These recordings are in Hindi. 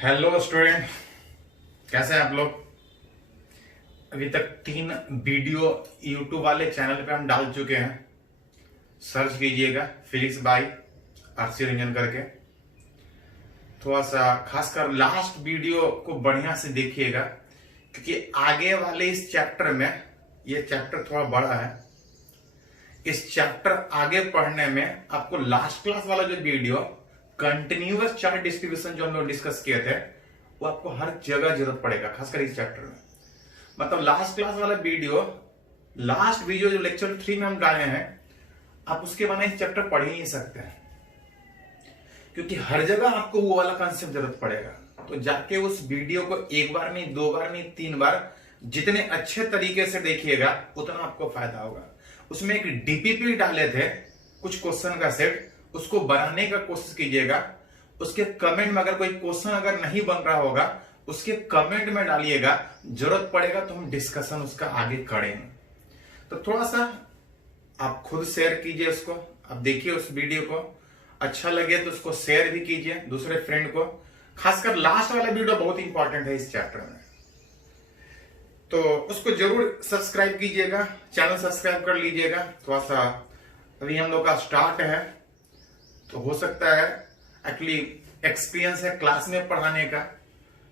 हेलो स्टूडेंट, कैसे हैं आप लोग। अभी तक 3 वीडियो यूट्यूब वाले चैनल पे हम डाल चुके हैं। सर्च कीजिएगा फिजिक्स बाय आरसी रंजन करके। थोड़ा सा खासकर लास्ट वीडियो को बढ़िया से देखिएगा, क्योंकि आगे वाले इस चैप्टर में, ये चैप्टर थोड़ा बड़ा है, इस चैप्टर आगे पढ़ने में आपको लास्ट क्लास वाला जो वीडियो कंटिन्यूअस चार्ट डिस्ट्रीब्यूशन जो हम लोग डिस्कस किए थे, वो आपको हर जगह जरूरत पड़ेगा, खासकर इस चैप्टर में। मतलब लास्ट क्लास वाला वीडियो, लास्ट वीडियो जो लेक्चर 3 में हम डाले हैं, आप उसके बिना इस चैप्टर पढ़ ही नहीं सकते हैं, क्योंकि हर जगह आपको वो वाला कंसेप्ट जरूरत पड़ेगा। तो जाके उस वीडियो को 1 बार नहीं, 2 बार नहीं, 3 बार जितने अच्छे तरीके से देखिएगा उतना आपको फायदा होगा। उसमें एक डीपीपी डाले थे, कुछ क्वेश्चन का सेट, उसको बनाने का कोशिश कीजिएगा। उसके कमेंट में अगर कोई क्वेश्चन अगर नहीं बन रहा होगा, उसके कमेंट में डालिएगा, जरूरत पड़ेगा तो हम डिस्कशन उसका आगे करेंगे। तो थोड़ा सा आप खुद शेयर कीजिए उसको, आप देखिए उस वीडियो को, अच्छा लगे तो उसको शेयर भी कीजिए दूसरे फ्रेंड को। खासकर लास्ट वाला वीडियो बहुत इंपॉर्टेंट है इस चैप्टर में, तो उसको जरूर सब्सक्राइब कीजिएगा, चैनल सब्सक्राइब कर लीजिएगा। थोड़ा सा अभी हम लोग का स्टार्ट है, तो हो सकता है एक्चुअली एक्सपीरियंस है क्लास में पढ़ाने का,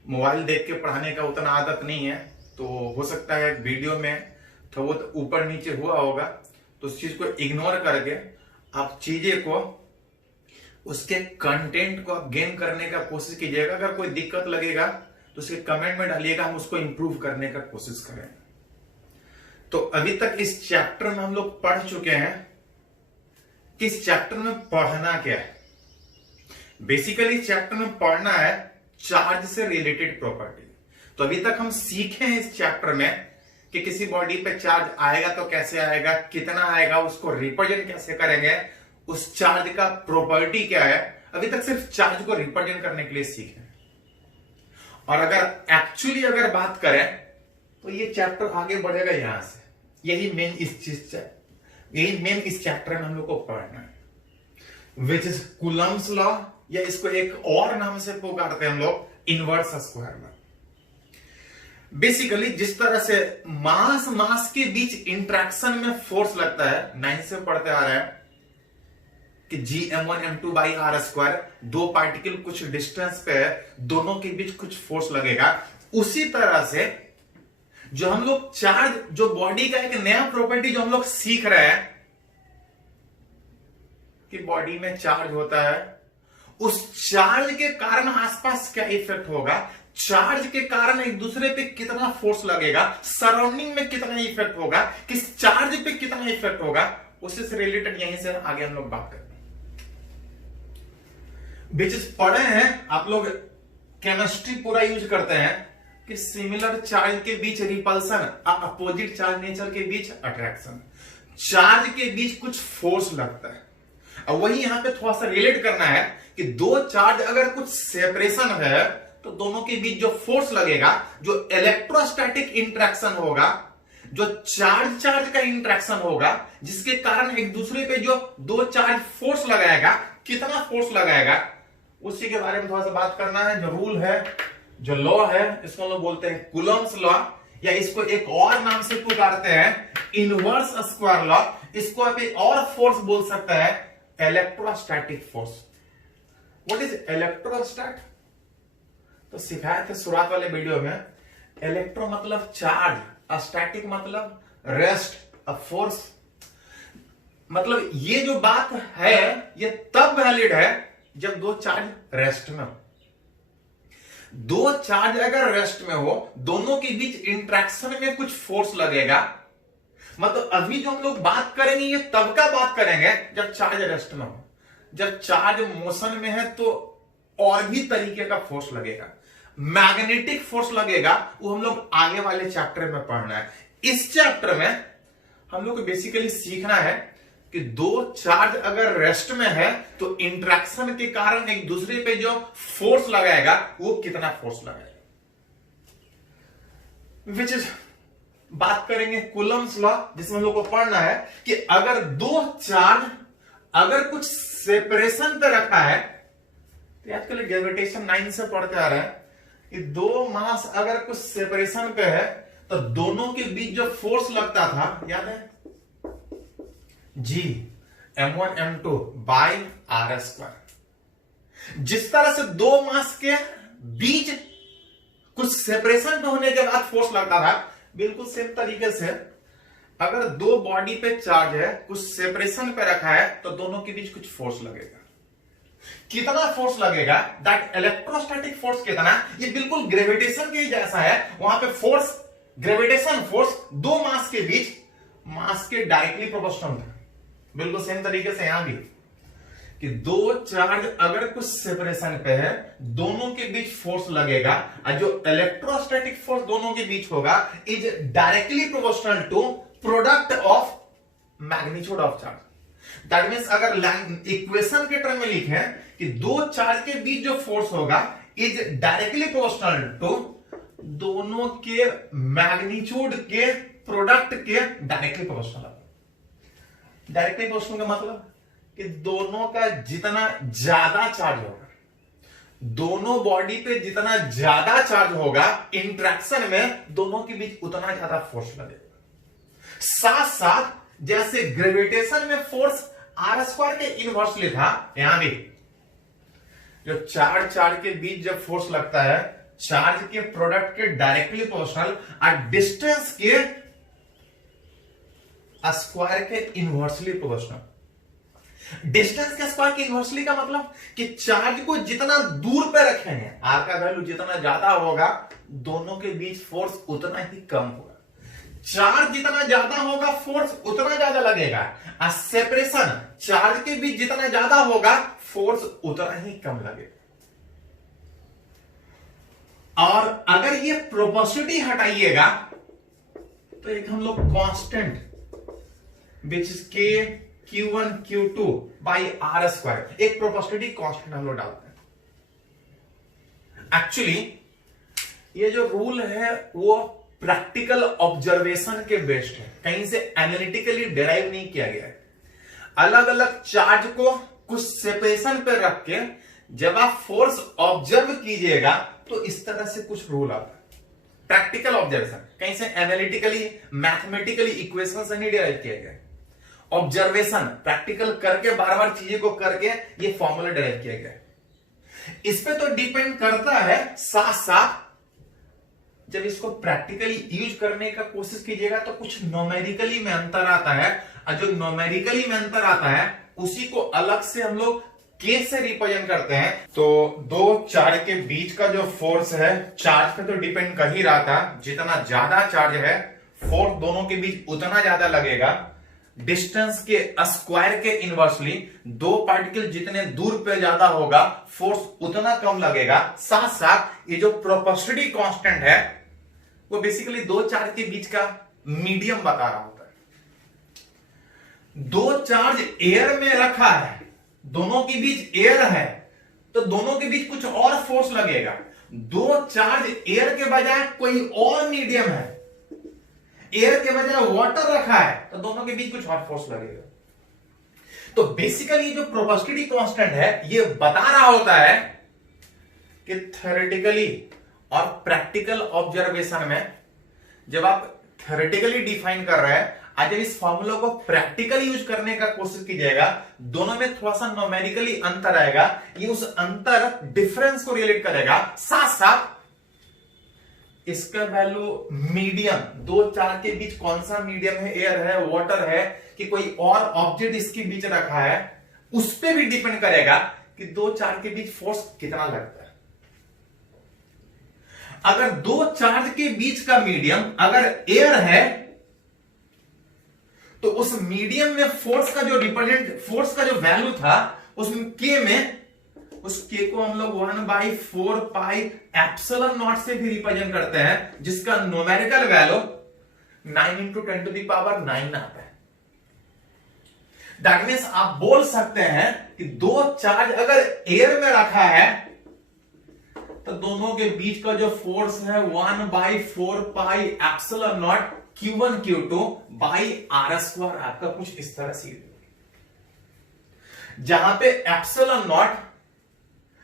मोबाइल देख के पढ़ाने का उतना आदत नहीं है, तो हो सकता है वीडियो में थोड़ा बहुत ऊपर नीचे हुआ होगा, तो उस चीज को इग्नोर करके आप चीजें को, उसके कंटेंट को आप गेन करने का कोशिश कीजिएगा। अगर कोई दिक्कत लगेगा तो उसके कमेंट में डालिएगा, हम उसको इंप्रूव करने का कोशिश करें। तो अभी तक इस चैप्टर में हम लोग पढ़ चुके हैं कि इस चैप्टर में पढ़ना क्या है। बेसिकली चैप्टर में पढ़ना है चार्ज से रिलेटेड प्रॉपर्टी। तो अभी तक हम सीखे हैं इस चैप्टर में कि किसी बॉडी पे चार्ज आएगा तो कैसे आएगा, कितना आएगा, उसको रिप्रेजेंट कैसे करेंगे, उस चार्ज का प्रॉपर्टी क्या है। अभी तक सिर्फ चार्ज को रिप्रेजेंट करने के लिए सीखे। और अगर एक्चुअली अगर बात करें तो ये चैप्टर आगे बढ़ेगा यहां से। यही मेन इस चैप्टर में हम लोग को पढ़ना है, विच इज कूलम्स लॉ, या इसको एक और नाम से पुकारते हैं हम लोग, इनवर्स स्क्वायर लॉ। बेसिकली जिस तरह से मास के बीच इंट्रैक्शन में फोर्स लगता है, 9 से पढ़ते आ रहे हैं कि Gm1m2 by r square, 2 particle कुछ डिस्टेंस पे है, दोनों के बीच कुछ फोर्स लगेगा। उसी तरह से जो हम लोग चार्ज, जो बॉडी का एक नया प्रॉपर्टी जो हम लोग सीख रहे हैं कि बॉडी में चार्ज होता है, उस चार्ज के कारण आसपास क्या इफेक्ट होगा, चार्ज के कारण एक दूसरे पे कितना फोर्स लगेगा, सराउंडिंग में कितना इफेक्ट होगा, किस चार्ज पे कितना इफेक्ट होगा, उससे से रिलेटेड यहीं से आगे हम लोग बात करेंगे। बीच पढ़े हैं आप लोग, केमिस्ट्री पूरा यूज करते हैं कि सिमिलर चार्ज के बीच रिपल्सन, अपोजिट चार्ज नेचर के बीच अट्रैक्शन, चार्ज के बीच कुछ फोर्स लगता है। और वही यहां पे थोड़ा सा रिलेट करना है कि 2 चार्ज अगर कुछ सेपरेशन है तो दोनों के बीच जो फोर्स लगेगा, जो इलेक्ट्रोस्टैटिक इंट्रैक्शन होगा, जो चार्ज का इंट्रैक्शन होगा, जिसके कारण एक दूसरे पे जो 2 चार्ज फोर्स लगाएगा, कितना फोर्स लगाएगा, उसी के बारे में थोड़ा सा बात करना है। जो रूल है, जो लॉ है, इसको हम लोग बोलते हैं कूलम्स लॉ, या इसको एक और नाम से पुकारते हैं इनवर्स स्क्वायर लॉ। इसको आप एक और फोर्स बोल सकते हैं, electrostatic force. What is electrostat? तो सिखाए थे शुरुआत वाले वीडियो में, इलेक्ट्रो मतलब चार्ज, स्टैटिक मतलब रेस्ट, फोर्स मतलब ये जो बात है ये तब वैलिड है जब 2 चार्ज रेस्ट में हो। 2 चार्ज अगर रेस्ट में हो, दोनों के बीच इंट्रैक्शन में कुछ फोर्स लगेगा। मतलब अभी जो हम लोग बात करेंगे ये तब का बात करेंगे जब चार्ज रेस्ट में हो। जब चार्ज मोशन में है तो और भी तरीके का फोर्स लगेगा, मैग्नेटिक फोर्स लगेगा, वो हम लोग आगे वाले चैप्टर में पढ़ना है। इस चैप्टर में हम लोग को बेसिकली सीखना है कि 2 चार्ज अगर रेस्ट में है तो इंट्रैक्शन के कारण एक दूसरे पे जो फोर्स लगाएगा वो कितना फोर्स लगाएगा, विच इज बात करेंगे कूलम्स लॉ, जिसमें हम लोग को पढ़ना है कि अगर 2 चार्ज अगर कुछ सेपरेशन पे रखा है तो आजकल ग्रेविटेशन 9 से पढ़ते आ रहे हैं कि दो मास अगर कुछ सेपरेशन पे है तो दोनों के बीच जो फोर्स लगता था याद है, G m1 m2 by r square. जिस तरह से दो मास के बीच कुछ सेपरेशन पे होने के बाद फोर्स लगता था, बिल्कुल सेम तरीके से अगर दो बॉडी पे चार्ज है, कुछ सेपरेशन पे रखा है, तो दोनों के बीच कुछ फोर्स लगेगा। कितना फोर्स लगेगा, दैट इलेक्ट्रोस्टैटिक फोर्स कितना, ये बिल्कुल ग्रेविटेशन के जैसा है। वहां पे फोर्स, ग्रेविटेशन फोर्स दो मास के बीच, मास के डायरेक्टली प्रोपोर्शनल था। बिल्कुल सेम तरीके से यहां भी कि दो चार्ज अगर कुछ सेपरेशन पे है, दोनों के बीच फोर्स लगेगा, और जो इलेक्ट्रोस्टैटिक फोर्स दोनों के बीच होगा is directly proportional to product of magnitude of charge. That means अगर इक्वेशन के टर्म में लिखे कि दो चार्ज के बीच जो फोर्स होगा इज डायरेक्टली प्रोपोर्शनल टू दोनों के मैग्नीट्यूड के प्रोडक्ट के डायरेक्टली प्रोपोर्शनल। डायरेक्टली प्रोपोर्शनल का मतलब कि दोनों का जितना ज्यादा चार्ज होगा, दोनों बॉडी पे जितना ज्यादा चार्ज होगा, इंट्रैक्शन में दोनों के बीच उतना ज्यादा फोर्स लगेगा। साथ साथ जैसे ग्रेविटेशन में फोर्स आर स्क्वायर के इनवर्सली था, यहां भी जो चार्ज के बीच जब फोर्स लगता है, चार्ज के प्रोडक्ट के डायरेक्टली प्रोपोर्शनल और डिस्टेंस के स्क्वायर के इनवर्सली प्रोपोर्शनल। डिस्टेंस के स्क्वायर के इनवर्सली का मतलब कि चार्ज को जितना दूर पे रखेंगे, आर का वैल्यू जितना ज्यादा होगा, दोनों के बीच फोर्स उतना ही कम होगा। चार्ज जितना ज्यादा होगा, फोर्स उतना ज्यादा लगेगा, और सेपरेशन चार्ज के बीच जितना ज्यादा होगा, फोर्स उतना ही कम लगेगा। और अगर ये प्रोपोर्शनलिटी हटाइएगा तो एक हम लोग constant which is k Q1 Q2 by r square, एक प्रोपोर्शनलिटी कांस्टेंट हम लोग डालते हैं। एक्चुअली ये जो रूल है वो प्रैक्टिकल ऑब्जर्वेशन के बेस्ड है, कहीं से एनालिटिकली डिराइव नहीं किया गया है। अलग अलग चार्ज को कुछ सेपरेशन पे रख के जब आप फोर्स ऑब्जर्व कीजिएगा तो इस तरह से कुछ रूल आता है। प्रैक्टिकल ऑब्जर्वेशन कहीं से एनालिटिकली मैथमेटिकली इक्वेशन से नहीं डिराइव किया गया। ऑब्जर्वेशन प्रैक्टिकल करके बार बार चीजें को करके ये फॉर्मूला डिराइव किया गया है। इस पे तो डिपेंड करता है, साथ साथ जब इसको प्रैक्टिकली यूज करने का कोशिश कीजिएगा तो कुछ न्यूमेरिकली में अंतर आता है, और जो न्यूमेरिकली में अंतर आता है उसी को अलग से हम लोग केस से रिप्रेजेंट करते हैं। तो दो चार्ज के बीच का जो फोर्स है, चार्ज पे तो डिपेंड कर ही रहा था, जितना ज्यादा चार्ज है फोर्स दोनों के बीच उतना ज्यादा लगेगा। डिस्टेंस के स्क्वायर के इनवर्सली दो पार्टिकल जितने दूर पे ज्यादा होगा, फोर्स उतना कम लगेगा। साथ साथ ये जो प्रोपोर्शनलिटी कांस्टेंट है वो बेसिकली दो चार्ज के बीच का मीडियम बता रहा होता है। दो चार्ज एयर में रखा है, दोनों के बीच एयर है, तो दोनों के बीच कुछ और फोर्स लगेगा। दो चार्ज एयर के बजाय कोई और मीडियम है, एयर के बजाय वाटर रखा है, तो दोनों के बीच कुछ और फोर्स लगेगा। तो बेसिकली जो प्रोपोर्शनलिटी कांस्टेंट है ये बता रहा होता है कि थ्योरेटिकली और प्रैक्टिकल ऑब्जर्वेशन में जब आप थ्योरेटिकली डिफाइन कर रहे हैं, आज जब इस फॉर्मूला को प्रैक्टिकली यूज करने का कोशिश कीजिएगा, दोनों में थोड़ा सा न्यूमेरिकली अंतर आएगा, ये उस अंतर डिफरेंस को रिलेट करेगा। साथ साथ इसका वैल्यू मीडियम, दो चार्ज के बीच कौन सा मीडियम है, एयर है, वाटर है, कि कोई और ऑब्जेक्ट इसके बीच रखा है, उस पर भी डिपेंड करेगा कि दो चार्ज के बीच फोर्स कितना लगता है। अगर दो चार्ज के बीच का मीडियम अगर एयर है तो उस मीडियम में फोर्स का जो रिप्रेजेंट, फोर्स का जो वैल्यू था उस के में, उस के को हम लोग 1/4 पाई एप्सिलॉन नॉट से भी रिप्रेजेंट करते हैं, जिसका न्यूमेरिकल वैल्यू 9 × 10⁹ आता है। दैट मीन्स आप बोल सकते हैं कि दो चार्ज अगर एयर में रखा है तो दोनों के बीच का जो फोर्स है 1/4 pi epsilon naught Q1 Q2 by r square आपका कुछ इस तरह से, जहां पे एप्सिलॉन नॉट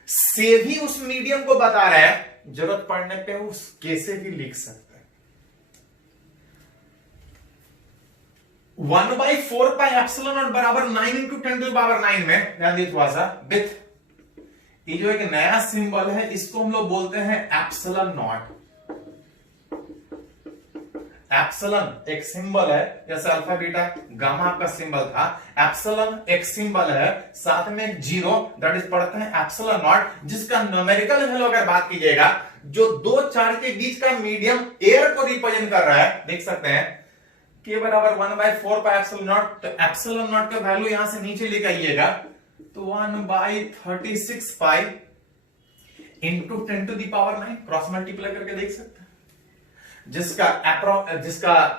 से भी उस मीडियम को बता रहा है, जरूरत पड़ने पे उस कैसे भी लिख सकते हैं। 1/4 पाई एप्सिलॉन नॉट बराबर 9 इंटू 10 टू द पावर 9 में ध्यान दीजिए थोड़ा सा विथ ये जो एक नया सिंबल है इसको हम लोग बोलते हैं एप्सिलॉन नॉट। एप्सिलॉन एक सिंबल है, जैसे अल्फा बीटा गामा आपका सिंबल था, एप्सिलॉन एक सिंबल है, साथ में एक जीरो, दैट इज पढ़ते हैं एप्सिलॉन नॉट, जिसका न्यूमेरिकल वैल्यू अगर बात कीजिएगा जो दो चार्ज के बीच का मीडियम एयर को रिप्रेजेंट कर रहा है, देख सकते हैं के बराबर 1/4 पाई एप्सिलॉन नॉट, तो एप्सिलॉन नॉट का वैल्यू यहां से नीचे लेके आइएगा तो 1/36 pi into 10 to the power 9 cross multiply करके देख सकते हैं, जिसका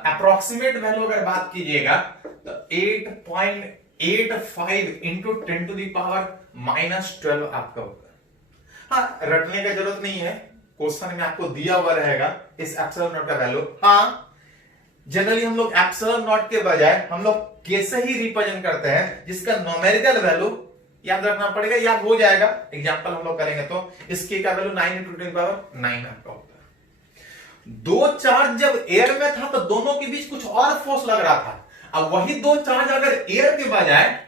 अप्रोक्सीमेट वैल्यू अगर बात कीजिएगा तो 8.85 इंटू 10 टू द पावर -12 आपका होगा। हाँ, रटने का जरूरत नहीं है, क्वेश्चन में आपको दिया हुआ रहेगा इस एप्सिलॉन नॉट का वैल्यू। हाँ, जनरली हम लोग एप्सिलॉन नॉट के बजाय हम लोग कैसे ही रिप्रेजेंट करते हैं, जिसका न्यूमेरिकल वैल्यू याद रखना पड़ेगा, याद हो जाएगा, एग्जांपल हम लोग करेंगे तो इसके का वैल्यू 9 इंटू 10 पावर 9 आपका होता है। दो चार्ज जब एयर में था तो दोनों के बीच कुछ और फोर्स लग रहा था, अब वही दो चार्ज अगर एयर के बजाय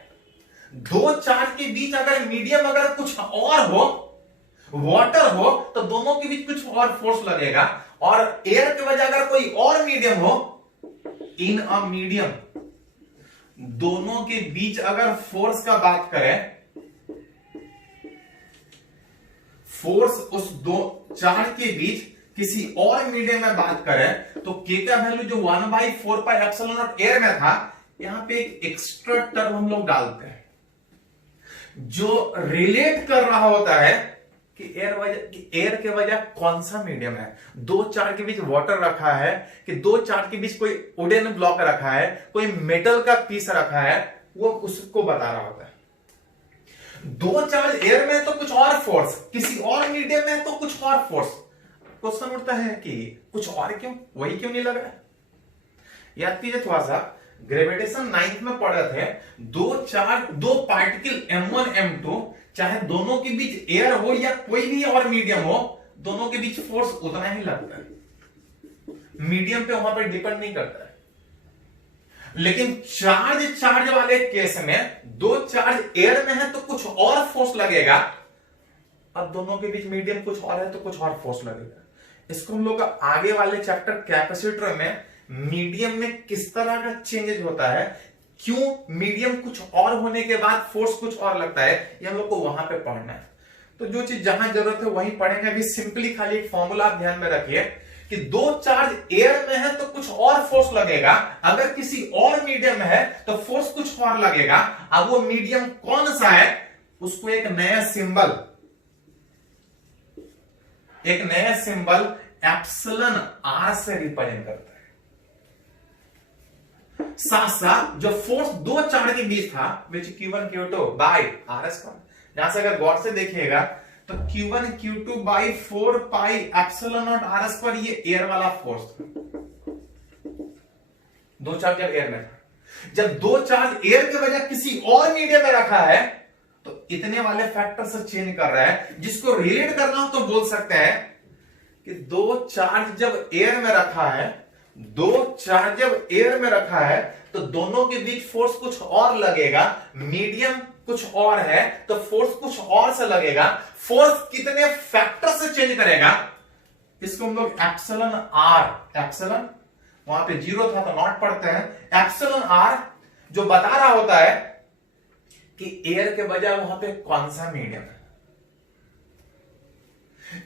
दो चार्ज के बीच अगर मीडियम अगर कुछ और हो, वाटर हो, तो दोनों के बीच कुछ और फोर्स लगेगा, और एयर के बजाय अगर कोई और मीडियम हो, इन अ मीडियम, दोनों के बीच अगर फोर्स का बात करें, फोर्स उस दो चार्ज के बीच किसी और मीडियम में बात करें तो के का वैल्यू जो 1/4 पाई एप्सिलॉन नॉट एयर में था, यहां पे एक एक्स्ट्रा टर्म हम लोग डालते हैं जो रिलेट कर रहा होता है कि एयर के वजह कौन सा मीडियम है, दो चार्ज के बीच वाटर रखा है कि दो चार्ज के बीच कोई वुडन ब्लॉक रखा है, कोई मेटल का पीस रखा है, वो उसको बता रहा होता है। दो चार्ज एयर में तो कुछ और फोर्स, किसी और मीडियम में तो कुछ और फोर्स। क्वेश्चन उठता है कि कुछ और क्यों, वही क्यों नहीं लग रहा है। याद कीजिए थोड़ा सा, ग्रेविटेशन 9th में पढ़े थे, दो पार्टिकल M1 M2, चाहे दोनों के बीच एयर हो या कोई भी और मीडियम हो, दोनों के बीच फोर्स उतना ही लगता है, मीडियम पे वहां पर डिपेंड नहीं करता है। लेकिन चार्ज वाले केस में दो चार्ज एयर में है तो कुछ और फोर्स लगेगा, अब दोनों के बीच मीडियम कुछ और है तो कुछ और फोर्स लगेगा। इसको हम लोग आगे वाले चैप्टर कैपेसिटर में मीडियम में किस तरह का चेंजेस होता है, क्यों मीडियम कुछ और होने के बाद फोर्स कुछ और लगता है, ये हम लोग को वहां पे पढ़ना है। तो जो चीज जहां जरूरत है वहीं पढ़ेंगे। अभी सिंपली खाली एक फॉर्मूला आप ध्यान में रखिए कि दो चार्ज एयर में है तो कुछ और फोर्स लगेगा, अगर किसी और मीडियम में है तो फोर्स कुछ और लगेगा। अब वो मीडियम कौन सा है, उसको एक नया सिंबल एप्सिलॉन आर से रिप्रेजेंट करता है। साथ साथ जो फोर्स दो चार्ज के बीच था, विच Q1 Q2 बाई RS का, यहां से अगर गौर से देखिएगा तो Q1 Q2 by 4 pi epsilon not RS पर ये एयर वाला फोर्स था। दो चार्ज जब एयर में था, जब दो चार्ज एयर के बजाय किसी और मीडियम में रखा है तो इतने वाले फैक्टर से चेंज कर रहा है, जिसको रिलेट करना हो तो बोल सकते हैं कि दो चार्ज जब एयर में रखा है तो दोनों के बीच फोर्स कुछ और लगेगा, मीडियम कुछ और है तो फोर्स कुछ और से लगेगा। फोर्स कितने फैक्टर से चेंज करेगा, इसको हम लोग एप्सिलॉन वहां पे जीरो था तो नॉट पढ़ते हैं, एप्सिलॉन आर जो बता रहा होता है कि एयर के बजाय वहां पे कौन सा मीडियम है।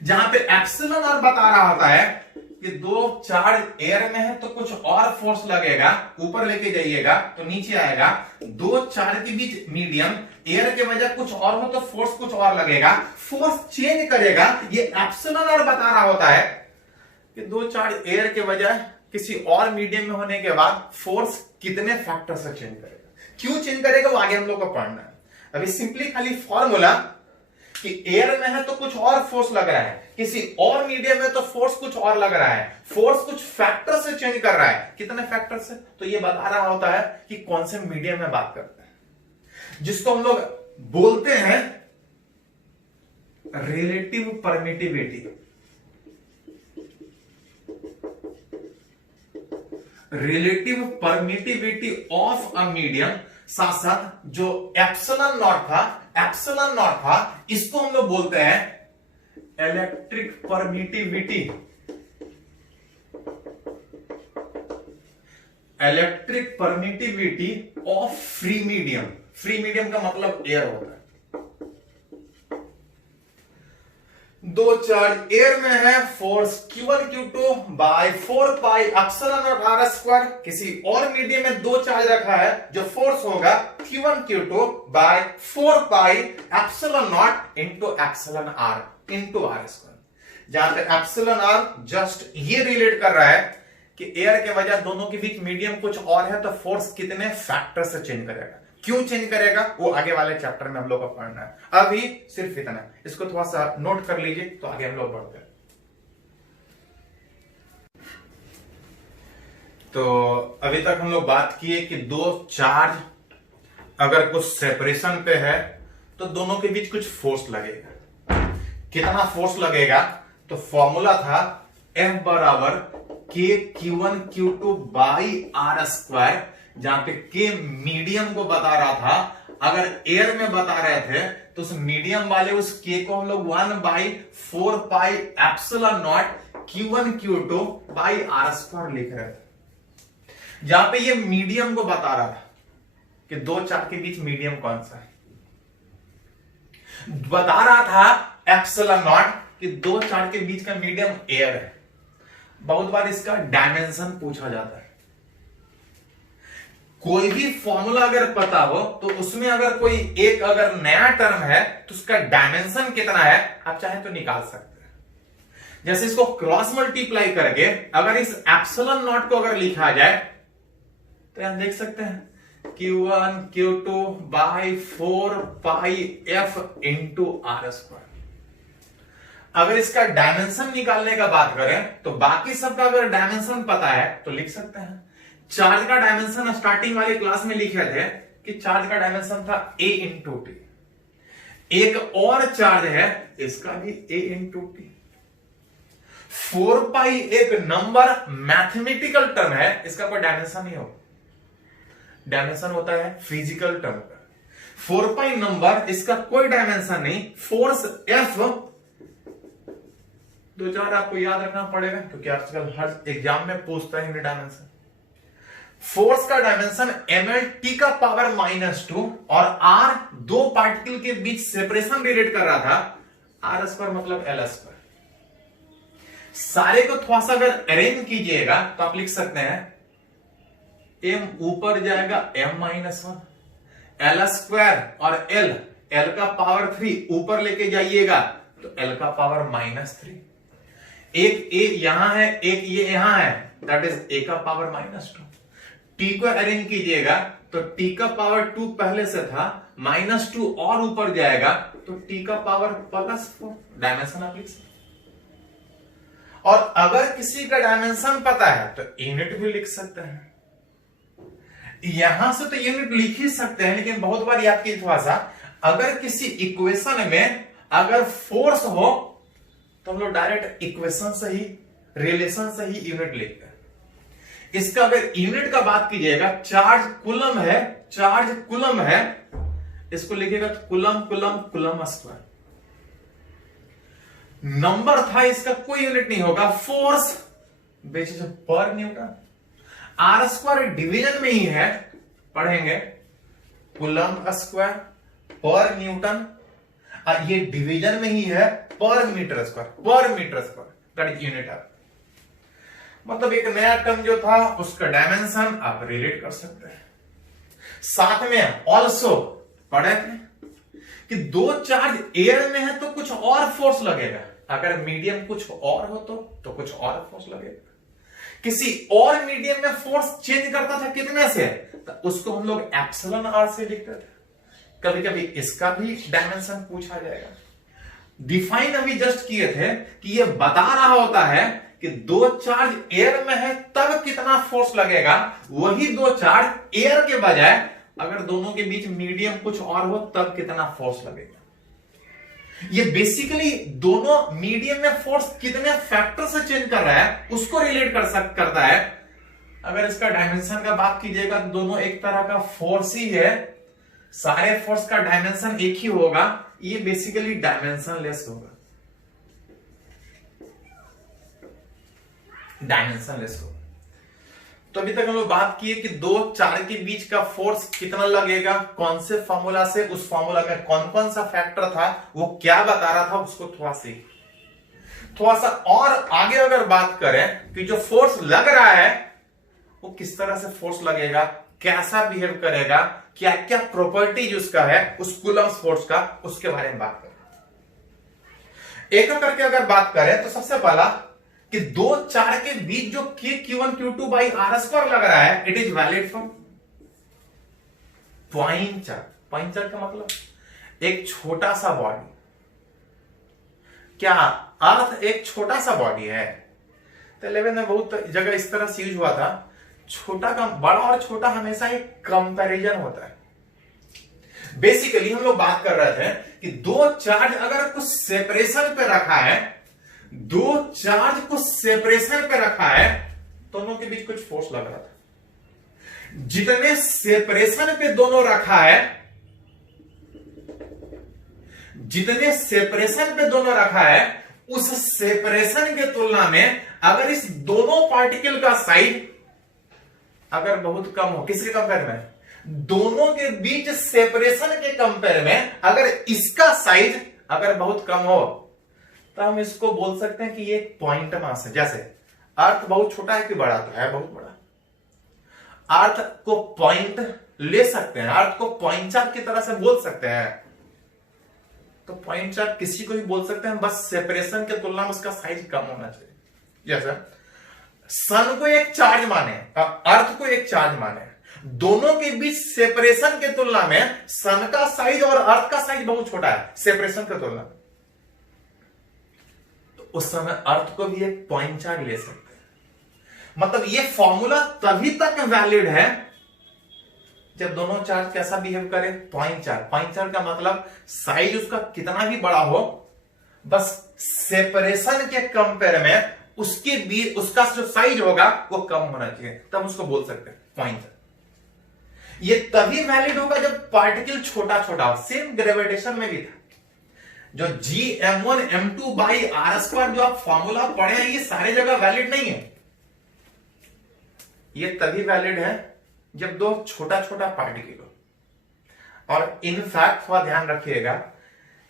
जहां पे एप्सिलॉन आर बता रहा होता है कि दो चार्ज एयर में है तो कुछ और फोर्स लगेगा, ऊपर लेके जाइएगा तो नीचे आएगा, दो चार्ज के बीच मीडियम एयर के बजाय कुछ और हो तो फोर्स कुछ और लगेगा, फोर्स चेंज करेगा। ये एप्सिलॉन आर बता रहा होता है कि दो चार्ज एयर के बजाय किसी और मीडियम में होने के बाद फोर्स कितने फैक्टर से चेंज करेगा, क्यों चेंज करेगा वो आगे हम लोग को पढ़ना है। अभी सिंपली खाली फॉर्मूला कि एयर में है तो कुछ और फोर्स लग रहा है, किसी और मीडियम में तो फोर्स कुछ और लग रहा है, फोर्स कुछ फैक्टर से चेंज कर रहा है, कितने फैक्टर से, तो ये बता रहा होता है कि कौन से मीडियम में बात करते हैं, जिसको हम लोग बोलते हैं relative permittivity, relative permittivity of a medium, साथ साथ जो एप्सिलॉन नॉट था इसको हम लोग बोलते हैं electric permittivity, electric permittivity of free medium. Free medium का मतलब एयर होता है। दो चार्ज एयर में है, force Q1 Q2 by 4 pi epsilon naught r square. किसी और मीडियम में दो चार्ज रखा है, जो फोर्स होगा Q1 Q2 by 4 pi epsilon naught into epsilon r into r square. जहां पे एप्सिलॉन r जस्ट ये रिलेट कर रहा है कि एयर के वजह दोनों के बीच मीडियम कुछ और है, तो फोर्स कितने फैक्टर से चेंज करेगा, क्यों चेंज करेगा, वो आगे वाले चैप्टर में हम लोग को पढ़ना है। अभी सिर्फ इतना, इसको थोड़ा सा नोट कर लीजिए तो आगे हम लोग बढ़ते हैं। तो अभी तक हम लोग बात किए कि दो चार्ज अगर कुछ सेपरेशन पे है तो दोनों के बीच कुछ फोर्स लगेगा। कितना फोर्स लगेगा, तो फॉर्मूला था F बराबर K Q1 Q2 by R square, जहां पे K मीडियम को बता रहा था। अगर एयर में बता रहे थे तो उस मीडियम वाले उस K को हम लोग 1 by 4 pi epsilon naught Q1 Q2 by R square लिख रहे थे। जहां पे ये मीडियम को बता रहा था कि दो चार्ज के बीच मीडियम कौन सा है, बता रहा था एप्सिलॉन नॉट कि दो चार्ज के बीच का मीडियम एयर है। बहुत बार इसका डायमेंशन पूछा जाता है। कोई भी फॉर्मूला अगर पता हो तो उसमें अगर कोई एक अगर नया टर्म है तो उसका डायमेंशन कितना है आप चाहे तो निकाल सकते हैं। जैसे इसको क्रॉस मल्टीप्लाई करके अगर इस एप्सिलॉन नॉट को अगर लिखा जाए तो यहां देख सकते हैं Q1 Q2 by 4 pi F into R square. अगर इसका डायमेंशन निकालने का बात करें तो बाकी सबका अगर डायमेंशन पता है तो लिख सकते हैं। चार्ज का डायमेंशन स्टार्टिंग वाली क्लास में लिखे थे कि चार्ज का डायमेंशन था A इंटू टी। एक और चार्ज है, इसका भी A इंटू टी। 4 पाई एक नंबर मैथमेटिकल टर्म है, इसका कोई डायमेंशन नहीं होगा। डायमेंशन होता है फिजिकल टर्म का। 4 पाई नंबर, इसका कोई डायमेंशन नहीं। फोर्स F दो चार आपको याद रखना पड़ेगा क्योंकि आजकल हर एग्जाम में पूछता है डायमेंशन। फोर्स का डायमेंशन ml t का पावर -2 और r दो पार्टिकल के बीच सेपरेशन रिलेट कर रहा था। r स्क्वायर मतलब l स्क्वायर। सारे को थोड़ा सा अगर अरेंज कीजिएगा तो आप लिख सकते हैं m ऊपर जाएगा m-1 l स्क्वायर और l का पावर 3 ऊपर लेके जाइएगा तो l का पावर -3। एक a यहां है, एक ये यहां है, दैट इज a का पावर -2। t को अरेंज कीजिएगा तो t का पावर 2 पहले से था, -2 और ऊपर जाएगा तो t का पावर +4। डायमेंशन आप लिख सकते। और अगर किसी का डायमेंशन पता है तो यूनिट भी लिख सकते हैं। यहां से तो यूनिट लिख ही सकते हैं, लेकिन बहुत बार याद कीजिए थोड़ा सा, अगर किसी इक्वेशन में अगर फोर्स हो तो हम लोग डायरेक्ट इक्वेशन से ही, रिलेशन से ही यूनिट लिखते हैं। इसका अगर यूनिट का बात कीजिएगा, चार्ज कूलम है, चार्ज कूलम है, इसको लिखिएगा तो coulomb coulomb coulomb square. Number था, इसका कोई यूनिट नहीं होगा। फोर्स बेसिस पर न्यूटन। आर स्क्वायर डिवीजन में ही है, पढ़ेंगे कूलम स्क्वायर पर न्यूटन, और ये डिवीजन में ही है per metre square, per metre square that is unit है। मतलब एक नया टर्म जो था उसका डायमेंशन आप रिलेट कर सकते हैं। साथ में ऑल्सो पढ़े थे कि दो चार्ज एयर में है तो कुछ और फोर्स लगेगा, अगर मीडियम कुछ और हो तो कुछ और फोर्स लगेगा। किसी और मीडियम में फोर्स चेंज करता था कितने से, तो उसको हम लोग एप्सिलॉन आर से लिखते थे। कभी कभी इसका भी डायमेंशन पूछा जाएगा। डिफाइन अभी जस्ट किए थे कि ये बता रहा होता है कि दो चार्ज एयर में है तब कितना फोर्स लगेगा, वही दो चार्ज एयर के बजाय अगर दोनों के बीच मीडियम कुछ और हो तब कितना फोर्स लगेगा। ये बेसिकली दोनों मीडियम में फोर्स कितने फैक्टर से चेंज कर रहा है उसको रिलेट करता है। अगर इसका डायमेंशन का बात कीजिएगा तो दोनों एक तरह का फोर्स ही है, सारे फोर्स का डायमेंशन एक ही होगा, ये बेसिकली डायमेंशन लेस होगा, डायमेंशन लेस होगा। तो अभी तक हम लोग बात किए कि दो चार के बीच का फोर्स कितना लगेगा, कौन से फॉर्मूला से, उस फॉर्मूला में कौन कौन सा फैक्टर था, वो क्या बता रहा था, उसको थोड़ा सा और आगे अगर बात करें कि जो फोर्स लग रहा है वो किस तरह से फोर्स लगेगा, कैसा बिहेव करेगा, क्या क्या प्रॉपर्टीज उसका है, उस कूलम्ब फोर्स का, उसके बारे में बात करें। एक करके अगर बात करें तो सबसे पहला कि दो चार के बीच जो Q1 Q2 by r square लग रहा है, it is valid for point charge. Point charge का मतलब एक छोटा सा बॉडी, क्या अर्थ एक छोटा सा बॉडी है? तो 11 में बहुत जगह इस तरह से यूज हुआ था, छोटा का बड़ा और छोटा हमेशा एक कंपैरिजन होता है। बेसिकली हम लोग बात कर रहे थे कि दो चार्ज अगर कुछ सेपरेशन पे रखा है, दो चार्ज को सेपरेशन पे रखा है, दोनों के बीच कुछ फोर्स लग रहा था। जितने सेपरेशन पे दोनों रखा है, जितने सेपरेशन पे दोनों रखा है, उस सेपरेशन के तुलना में अगर इस दोनों पार्टिकल का साइज अगर बहुत कम हो, किसके कंपेयर में? दोनों के बीच सेपरेशन के कंपेयर में अगर इसका साइज अगर बहुत कम हो तो हम इसको बोल सकते हैं कि ये एक पॉइंट मास है। जैसे अर्थ बहुत छोटा है कि बड़ा? तो है बहुत बड़ा। अर्थ को पॉइंट ले सकते हैं, अर्थ को पॉइंट चार्ज की तरह से बोल सकते हैं। तो पॉइंट चार्ज किसी को भी बोल सकते हैं, बस सेपरेशन के तुलना में उसका साइज कम होना चाहिए। जैसे सन को एक चार्ज माने, अर्थ को एक चार्ज माने, दोनों के बीच सेपरेशन के तुलना में सन का साइज और अर्थ का साइज बहुत छोटा है सेपरेशन के तुलना में, तो उस समय अर्थ को भी एक पॉइंट चार्ज ले सकते हैं। मतलब ये फॉर्मूला तभी तक वैलिड है जब दोनों चार्ज कैसा बिहेव करे, पॉइंट चार्ज। पॉइंट चार्ज का मतलब साइज उसका कितना भी बड़ा हो, बस सेपरेशन के कंपेयर में उसके बीच उसका जो साइज होगा वो कम होना चाहिए, तब उसको बोल सकते हैं पॉइंट चार्ज। ये तभी वैलिड होगा जब पार्टिकल छोटा छोटा हो। सेम ग्रेविटेशन में भी था, जो Gm1 m2 by r square जो आप फॉर्मूला पढ़े हैं, ये सारे जगह वैलिड नहीं है। ये तभी वैलिड है जब दो छोटा छोटा पार्टिकल हो। और इनफैक्ट थोड़ा ध्यान रखिएगा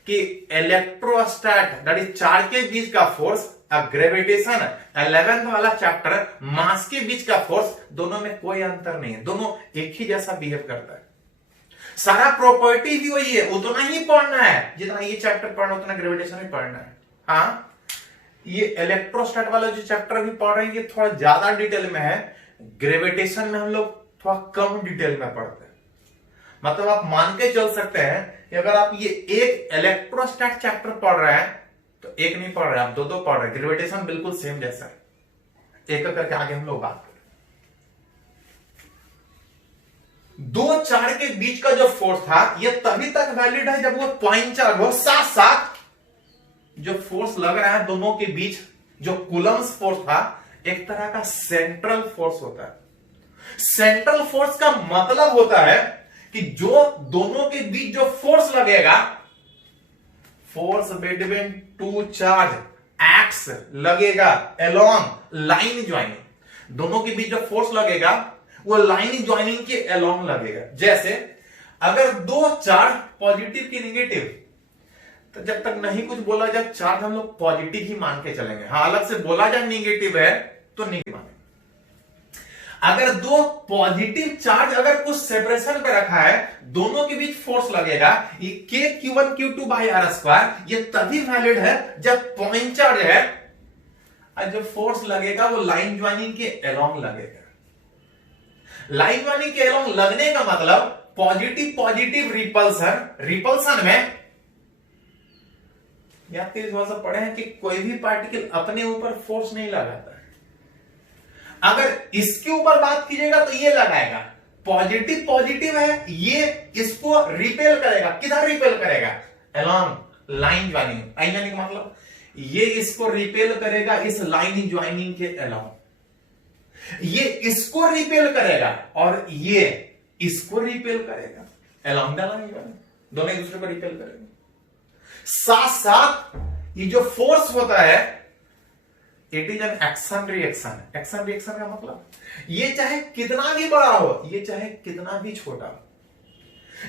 कि इलेक्ट्रोस्टैट दैट इज चार्ज के बीच का फोर्स, ग्रेविटेशन 11th वाला चैप्टर, मास के बीच का फोर्स, दोनों में कोई अंतर नहीं है, दोनों एक ही जैसा बिहेव करता है। सारा प्रॉपर्टी भी वही है, उतना ही पढ़ना है जितना ये चैप्टर पढ़ना, उतना ग्रेविटेशन भी पढ़ना है। हाँ, ये इलेक्ट्रोस्टैट वाला जो चैप्टर भी पढ़ रहे हैं ये थोड़ा ज्यादा डिटेल में है, ग्रेविटेशन में हम लोग थोड़ा कम डिटेल में पढ़ते हैं। मतलब आप मान के चल सकते हैं कि अगर आप ये एक इलेक्ट्रोस्टैट चैप्टर पढ़ रहे हैं तो एक नहीं पढ़ रहे, आप दो पढ़ रहे हैं। ग्रेविटेशन बिल्कुल सेम जैसा है। एक करके आगे हम लोग बात करें। दो चार्ज के बीच का जो फोर्स था ये तभी तक वैलिड है जब वो पॉइंट चार्ज हो। साथ साथ जो फोर्स लग रहा है दोनों के बीच, जो कूलम्ब फोर्स था, एक तरह का सेंट्रल फोर्स होता है। सेंट्रल फोर्स का मतलब होता है कि जो दोनों के बीच जो फोर्स लगेगा, force between two charge x लगेगा अलोंग लाइन ज्वाइनिंग। दोनों के बीच जो फोर्स लगेगा वो लाइन ज्वाइनिंग के अलोंग लगेगा। जैसे अगर दो चार्ज पॉजिटिव की नेगेटिव, तो जब तक नहीं कुछ बोला जाए चार्ज हम लोग पॉजिटिव ही मान के चलेंगे। हाँ, अलग से बोला जाए नेगेटिव है तो नेगेटिव मानेंगे। अगर दो पॉजिटिव चार्ज अगर कुछ सेपरेशन पे रखा है, दोनों के बीच फोर्स लगेगा, ये Q1 Q2 by r square, ये तभी वैलिड है जब पॉइंट चार्ज है और जो फोर्स लगेगा वो लाइन ज्वाइनिंग के अलोंग लगेगा। लाइन ज्वाइनिंग के अलोंग लगने का मतलब पॉजिटिव पॉजिटिव रिपल्सन, रिपल्सन में आपके इस भाषा पढ़े हैं कि कोई भी पार्टिकल अपने ऊपर फोर्स नहीं लगाता है। अगर इसके ऊपर बात कीजिएगा तो ये लगाएगा, पॉजिटिव पॉजिटिव है, ये इसको रिपेल करेगा। किधर रिपेल करेगा? Along line joining, line joining मतलब ये इसको रिपेल करेगा इस लाइन ज्वाइनिंग के अलावा, ये इसको रिपेल करेगा और ये इसको रिपेल करेगा अलोंग द लाइन ज्वाइनिंग, दोनों एक दूसरे को रिपेल करेंगे। साथ साथ ये जो फोर्स होता है it is an action reaction. Action reaction का मतलब ये चाहे कितना भी बड़ा हो, ये चाहे कितना भी छोटा हो,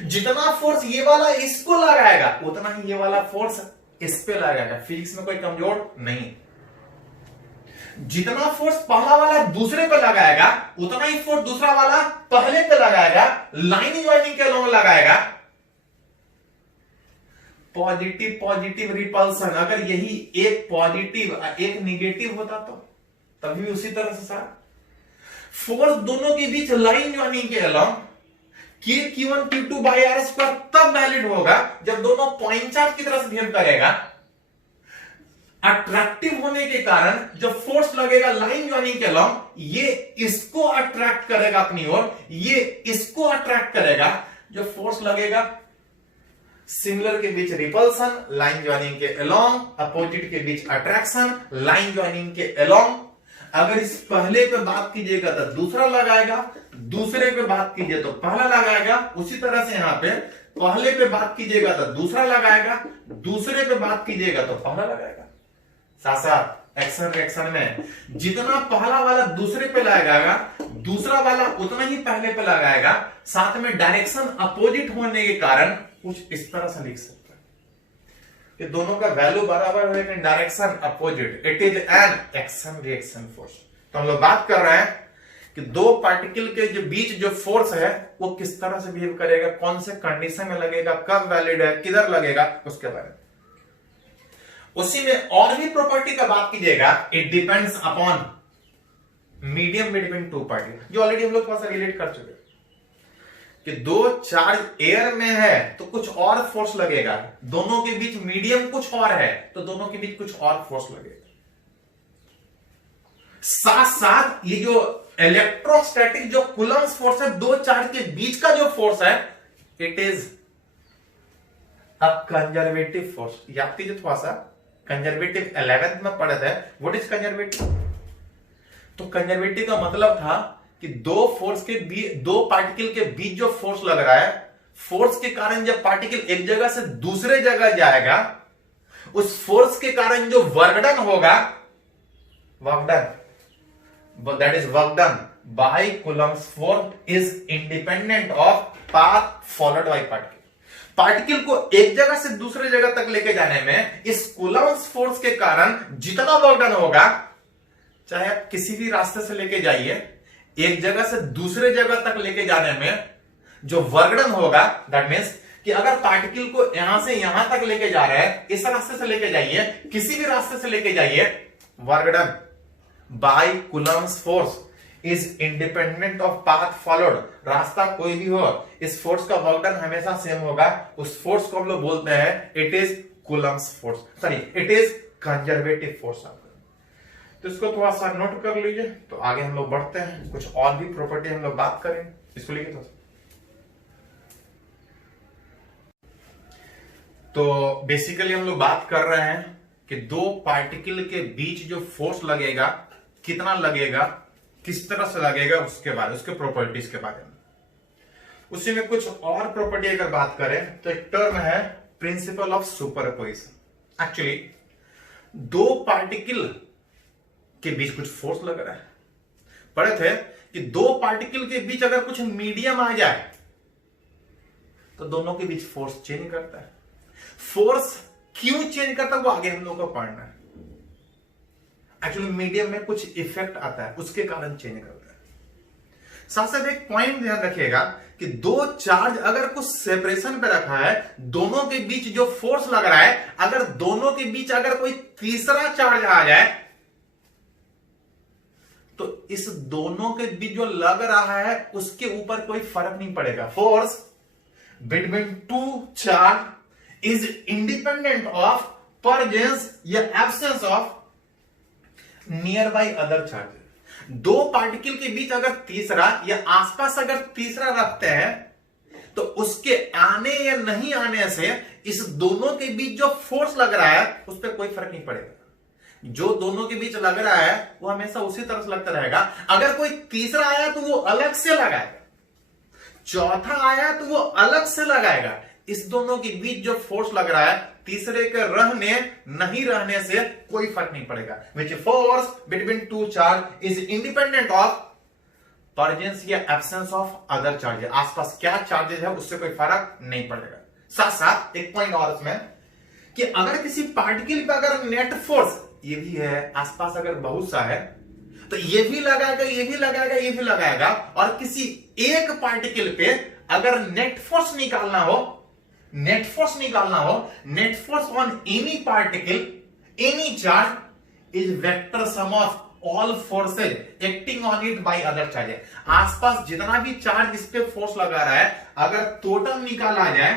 जितना फोर्स ये वाला इसको लगाएगा उतना ही ये वाला फोर्स इस पे लगाएगा। फिजिक्स में कोई कमजोर नहीं। जितना फोर्स पहला वाला दूसरे पे लगाएगा उतना ही फोर्स दूसरा वाला पहले पे लगाएगा, लाइन ज्वाइनिंग के अलोंग लगाएगा। पॉजिटिव पॉजिटिव रिपल्सन, अगर यही एक पॉजिटिव एक निगेटिव होता तो तभी उसी तरह से सर फोर्स दोनों के बीच लाइन ज्वाइनिंग के along Q1 Q2 by r square तब वैलिड होगा जब दोनों पॉइंट चार्ज की तरह से बिहेव करेगा। अट्रैक्टिव होने के कारण जब फोर्स लगेगा लाइन ज्वाइनिंग के अलोंग, ये इसको अट्रैक्ट करेगा अपनी ओर, ये इसको अट्रैक्ट करेगा। जो फोर्स लगेगा सिमिलर के बीच रिपल्सन, लाइन ज्वाइनिंग के अलोंग, अपोजिट के बीच अट्रैक्शन, लाइन ज्वाइनिंग के अलोंग। अगर इस पहले पे बात कीजिएगा तो दूसरा लगाएगा, दूसरे पे बात कीजिए तो पहला लगाएगा। उसी तरह से यहां पे पहले पे बात कीजिएगा तो दूसरा लगाएगा, दूसरे पे बात कीजिएगा तो पहला लगाएगा। साथ साथ एक्शन रिएक्शन में जितना पहला वाला दूसरे पे लगाएगा दूसरा वाला उतना ही पहले पे लगाएगा। साथ में डायरेक्शन अपोजिट होने के कारण कुछ इस तरह से लिख सकते हैं कि दोनों का वैल्यू बराबर है लेकिन direction opposite. It is an action reaction force. तो हम लोग बात कर रहे हैं कि दो पार्टिकल के जो बीच जो फोर्स है वो किस तरह से बिहेव करेगा, कौन से कंडीशन में लगेगा, कब वैलिड है, किधर लगेगा, उसके बारे में। उसी में और भी प्रॉपर्टी का बात कीजिएगा। It depends upon medium between two particle, जो ऑलरेडी हम लोग थोड़ा सा रिलेट कर चुके हैं कि दो चार्ज एयर में है तो कुछ और फोर्स लगेगा, दोनों के बीच मीडियम कुछ और है तो दोनों के बीच कुछ और फोर्स लगेगा। साथ साथ ये जो इलेक्ट्रोस्टैटिक जो कूलम्स फोर्स है, दो चार्ज के बीच का जो फोर्स है, it is a conservative force. याद कीजिए थोड़ा सा, कंजर्वेटिव 11th में पढ़े थे। What is conservative? तो कंजर्वेटिव का मतलब था कि दो फोर्स के बीच, दो पार्टिकल के बीच जो फोर्स लग रहा है, फोर्स के कारण जब पार्टिकल एक जगह से दूसरे जगह जाएगा, उस फोर्स के कारण जो वर्क डन होगा, work done, that is work done by Coulomb's force is independent of path followed by particle। Particle को एक जगह से दूसरे जगह तक लेके जाने में इस कूलम्स फोर्स के कारण जितना वर्क डन होगा, चाहे आप किसी भी रास्ते से लेके जाइए, एक जगह से दूसरे जगह तक लेके जाने में जो वर्क डन होगा, दैट मींस कि अगर पार्टिकल को यहां से यहां तक लेके जा रहे हैं, इस रास्ते से लेके जाइए, किसी भी रास्ते से लेके जाइए, work done by Coulomb's force is independent of path followed. रास्ता कोई भी हो, इस फोर्स का वर्क डन हमेशा सेम होगा। उस फोर्स को हम लोग बोलते हैं it is Coulomb's force, sorry it is conservative force. तो इसको थोड़ा सा नोट कर लीजिए, तो आगे हम लोग बढ़ते हैं। कुछ और भी प्रॉपर्टी हम लोग बात करें, इसको लिखिए तो बेसिकली हम लोग बात कर रहे हैं कि दो पार्टिकल के बीच जो फोर्स लगेगा, कितना लगेगा, किस तरह से लगेगा, उसके बारे, उसके प्रॉपर्टीज के बारे में। उसी में कुछ और प्रॉपर्टी अगर बात करें तो एक टर्म है प्रिंसिपल ऑफ सुपरपोजिशन। एक्चुअली दो पार्टिकल के बीच कुछ फोर्स लग रहा है, पढ़े थे कि दो पार्टिकल के बीच अगर कुछ मीडियम आ जाए तो दोनों के बीच फोर्स चेंज करता है। फोर्स क्यों चेंज करता है वो आगे हम लोग को पढ़ना है। एक्चुअली मीडियम में कुछ इफेक्ट आता है, उसके कारण चेंज करता है। साथ साथ एक पॉइंट ध्यान रखिएगा कि दो चार्ज अगर कुछ सेपरेशन पे रखा है, दोनों के बीच जो फोर्स लग रहा है, अगर दोनों के बीच अगर कोई तीसरा चार्ज आ जाए तो इस दोनों के बीच जो लग रहा है उसके ऊपर कोई फर्क नहीं पड़ेगा। Force between two charge is independent of presence या absence of near by other charge. दो पार्टिकल के बीच अगर तीसरा या आसपास अगर तीसरा रखते हैं तो उसके आने या नहीं आने से इस दोनों के बीच जो फोर्स लग रहा है उस पर कोई फर्क नहीं पड़ेगा। जो दोनों के बीच लग रहा है वो हमेशा उसी तरह से लगता रहेगा। अगर कोई तीसरा आया तो वो अलग से लगाएगा, चौथा आया तो वो अलग से लगाएगा। इस दोनों के बीच जो फोर्स लग रहा है तीसरे के रहने नहीं रहने से कोई फर्क नहीं पड़ेगा। Which force between two charge is independent of presence या एब्सेंस ऑफ अदर चार्जेस। आसपास क्या चार्जेस है उससे कोई फर्क नहीं पड़ेगा। साथ साथ एक पॉइंट और इसमें कि अगर किसी पार्टिकल पे अगर नेट फोर्स ये भी है, आसपास अगर बहुत सा है तो ये भी लगाएगा, ये भी लगाएगा, ये भी लगाएगा, और किसी एक पार्टिकल पे अगर नेट फोर्स निकालना हो, net force on any particle, any charge is vector sum of all forces acting on it by other charges. आसपास जितना भी चार्ज इस पे फोर्स लगा रहा है अगर टोटल निकाला जाए,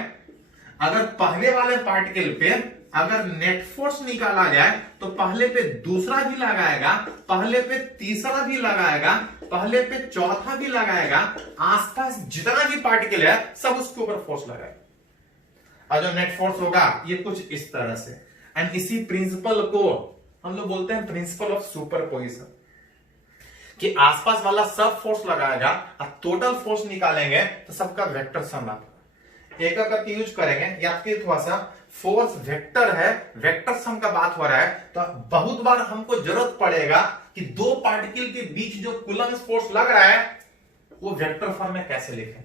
अगर पहले वाले पार्टिकल पे अगर नेट फोर्स निकाला जाए तो पहले पे दूसरा भी लगाएगा, पहले पे तीसरा भी लगाएगा, पहले पे चौथा भी लगाएगा, आसपास जितना भी पार्टिकल है सब उसके ऊपर फोर्स लगाएगा। और जो नेट फोर्स होगा ये कुछ इस तरह से। एंड इसी प्रिंसिपल को हम लोग बोलते हैं प्रिंसिपल ऑफ सुपरपोजिशन, कि आसपास वाला सब फोर्स लगाएगा और टोटल फोर्स निकालेंगे तो सबका वेक्टर सम आता है। एक करके यूज करेंगे या आपके थोड़ा सा फोर्स वेक्टर है, वेक्टर सम का बात हो रहा है तो बहुत बार हमको जरूरत पड़ेगा कि दो पार्टिकल के बीच जो कूलम्ब फोर्स लग रहा है वो वेक्टर फॉर्म में कैसे लिखें।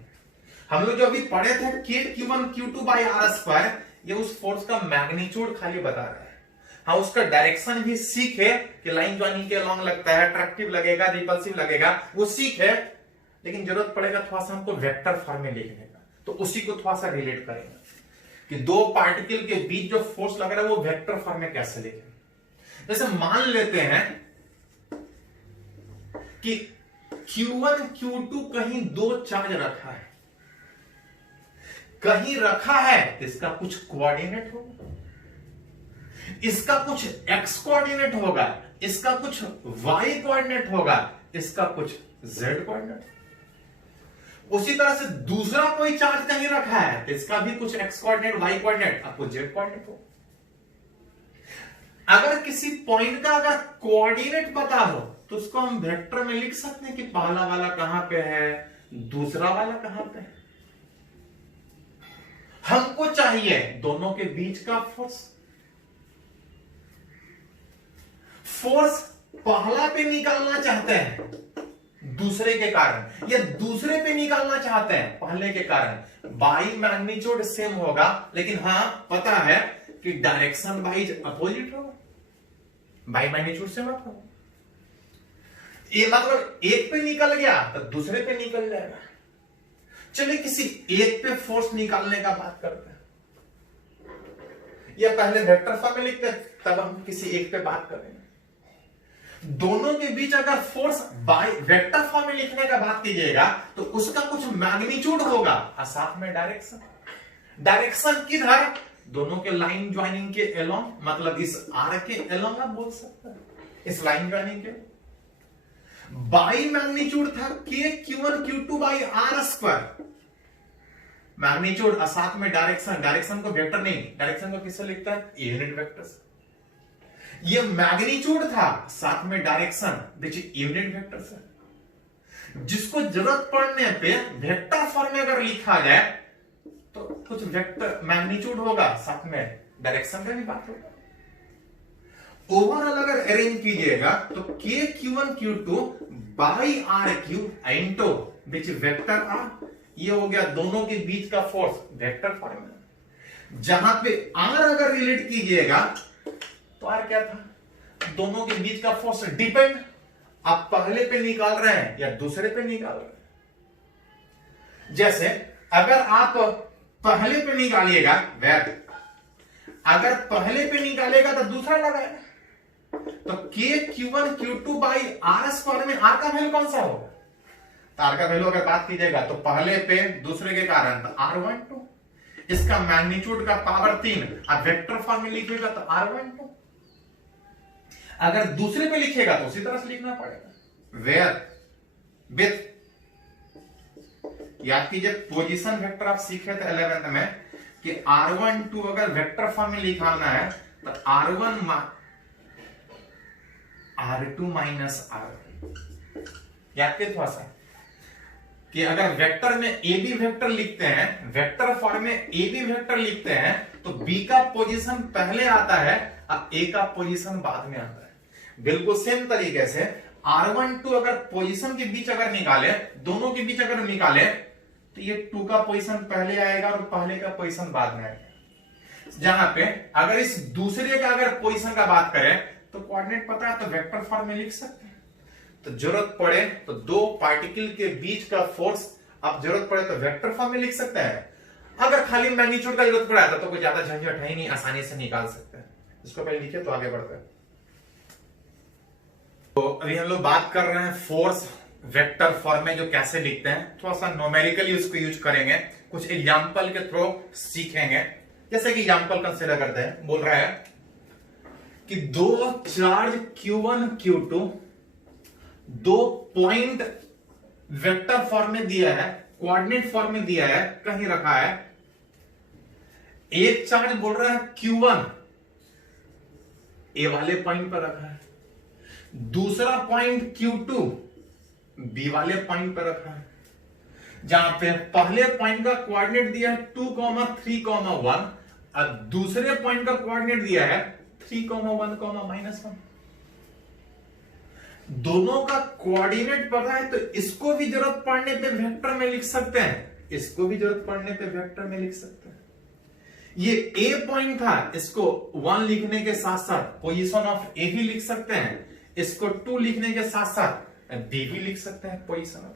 हम लोग जो अभी पढ़े थे Q1 Q2 by r square, ये उस फोर्स का मैग्नीट्यूड खाली बता रहा है। हाँ, उसका डायरेक्शन भी सीखे कि लाइन ज्वाइनिंग के अलॉन्ग लगता है, अट्रैक्टिव लगेगा, रिपल्सिव लगेगा, वो सीखे, लेकिन जरूरत पड़ेगा थोड़ा सा हमको वेक्टर फॉर्म में लिखने का। तो उसी को थोड़ा सा रिलेट करेंगे कि दो पार्टिकल के बीच जो फोर्स लग रहा है वो वेक्टर फॉर्म में कैसे लिखें। जैसे मान लेते हैं कि Q1 Q2 कहीं दो चार्ज रखा है, कहीं रखा है तो इसका कुछ कोऑर्डिनेट होगा, इसका कुछ x कोऑर्डिनेट होगा, इसका कुछ y कोऑर्डिनेट होगा, इसका कुछ z कोऑर्डिनेट। उसी तरह से दूसरा कोई चार्ज कहीं रखा है तो इसका भी कुछ x कोऑर्डिनेट, y कोऑर्डिनेट, आपको z कोऑर्डिनेट हो। अगर किसी पॉइंट का अगर कोऑर्डिनेट पता हो तो उसको हम वेक्टर में लिख सकते हैं कि पहला वाला कहां पे है, दूसरा वाला कहां पे है। हमको चाहिए दोनों के बीच का फोर्स। फोर्स पहला पे निकालना चाहते हैं दूसरे के कारण, या दूसरे पे निकालना चाहते हैं पहले के कारण। बाई मैग्नीट्यूड सेम होगा, लेकिन हां पता है कि डायरेक्शन वाइज अपोजिट होगा, बाई मैग्नीट्यूड से मत होगा। ये मतलब एक पे निकल गया तो दूसरे पे निकल जाएगा। चलिए किसी एक पे फोर्स निकालने का बात करते हैं, या पहले वेक्टर फॉर्म में लिखते हैं तब हम किसी एक पे बात करेंगे। दोनों के बीच अगर फोर्स बाय वेक्टर फॉर्म में लिखने का बात कीजिएगा तो उसका कुछ मैग्नीट्यूड होगा और साथ में डायरेक्शन। डायरेक्शन किधर? दोनों के लाइन ज्वाइनिंग के एलोंग, मतलब इस आर के एलोंग आप बोल सकते हैं, इस लाइन ज्वाइनिंग के। बाई मैग्नीट्यूड था Q1 Q2 by r square, magnitude और साथ में डायरेक्शन। डायरेक्शन को वेक्टर नहीं, डायरेक्शन को किससे लिखता है? यूनिट वेक्टर से। ये मैग्नीट्यूड था, साथ में डायरेक्शन विच यूनिट वेक्टर से। जिसको जरूरत पड़ने पे वेक्टर फॉर्म में अगर लिखा जाए तो कुछ वेक्टर मैग्नीट्यूड होगा, साथ में डायरेक्शन का भी बात होगा। ओवरऑल अगर अरेंज कीजिएगा तो Q1 Q2 by r cube into which vector r, ये हो गया दोनों के बीच का फोर्स वेक्टर फॉर्म में। जहां पे आर अगर रिलेट कीजिएगा तो आर क्या था? दोनों के बीच का फोर्स डिपेंड, आप पहले पे निकाल रहे हैं या दूसरे पे निकाल रहे हैं। जैसे अगर आप पहले पे निकालिएगा अगर पहले पे निकालेगा तो दूसरा लगाएगा। तो Q1 Q2 by r square में आर का वैल्यू कौन सा होगा? तो आर का वैल्यू अगर बात कीजिएगा तो पहले पे दूसरे के कारण तो R12, इसका मैग्नीट्यूड का पावर 3, अब वेक्टर फॉर्म में लिखिएगा तो R12। अगर दूसरे पे लिखिएगा तो उसी तरह से लिखना पड़ेगा, वेयर विथ याद कीजिए पोजीशन वेक्टर आप सीखे थे 11th में कि r12 अगर वेक्टर फॉर्म में लिखाना है तो r2 माइनस r1। याद कीजिए थोड़ा सा कि अगर वेक्टर में ए बी वेक्टर लिखते हैं, वेक्टर फॉर्म में ए बी वेक्टर लिखते हैं तो बी का पोजीशन पहले आता है और ए का पोजीशन बाद में आता है। बिल्कुल सेम तरीके से r12 अगर पोजीशन के बीच अगर निकाले, दोनों के बीच अगर निकाले तो ये 2 का पोजीशन पहले आएगा और पहले का पोजीशन बाद में आएगा। जहां पे अगर इस दूसरे का अगर पोजीशन का बात करें तो कोऑर्डिनेट पता है तो वेक्टर फॉर्म में लिख सकते हैं। तो जरूरत पड़े तो दो पार्टिकल के बीच का फोर्स आप जरूरत पड़े तो वेक्टर फॉर्म में लिख सकते हैं। अगर खाली मैग्नीट्यूड का जरूरत पड़ा तो कोई ज्यादा झंझट है ही नहीं, आसानी से निकाल सकते हैं। इसको पहले लिखे तो आगे बढ़ते हैं। तो अभी हम लोग बात कर रहे हैं फोर्स वेक्टर फॉर्म में जो कैसे लिखते हैं। थोड़ा सा न्यूमेरिकली उसको यूज करेंगे, कुछ एग्जांपल के थ्रू सीखेंगे। जैसे कि एग्जांपल कंसीडर करते हैं, बोल रहा है कि दो चार्ज Q1 Q2 दो पॉइंट वेक्टर फॉर्म में दिया है, कोऑर्डिनेट फॉर्म में दिया है, कहीं रखा है। एक चार्ज बोल रहा है Q1 ए वाले पॉइंट पर रखा है, दूसरा पॉइंट Q2 बी वाले पॉइंट पर रखा है। जहां पे पहले पॉइंट का कोऑर्डिनेट दिया है 2, 3, 1 और दूसरे पॉइंट का कोऑर्डिनेट दिया है 3, 1, -1। दोनों का कोऑर्डिनेट पता है तो इसको भी जरूरत पड़ने पे वेक्टर में लिख सकते हैं, इसको भी जरूरत पड़ने पे वेक्टर में लिख सकते हैं। ये ए पॉइंट था, इसको 1 लिखने के साथ साथ पोजीशन ऑफ ए भी लिख सकते हैं, इसको 2 लिखने के साथ साथ बी भी लिख सकते हैं पोजीशन ऑफ।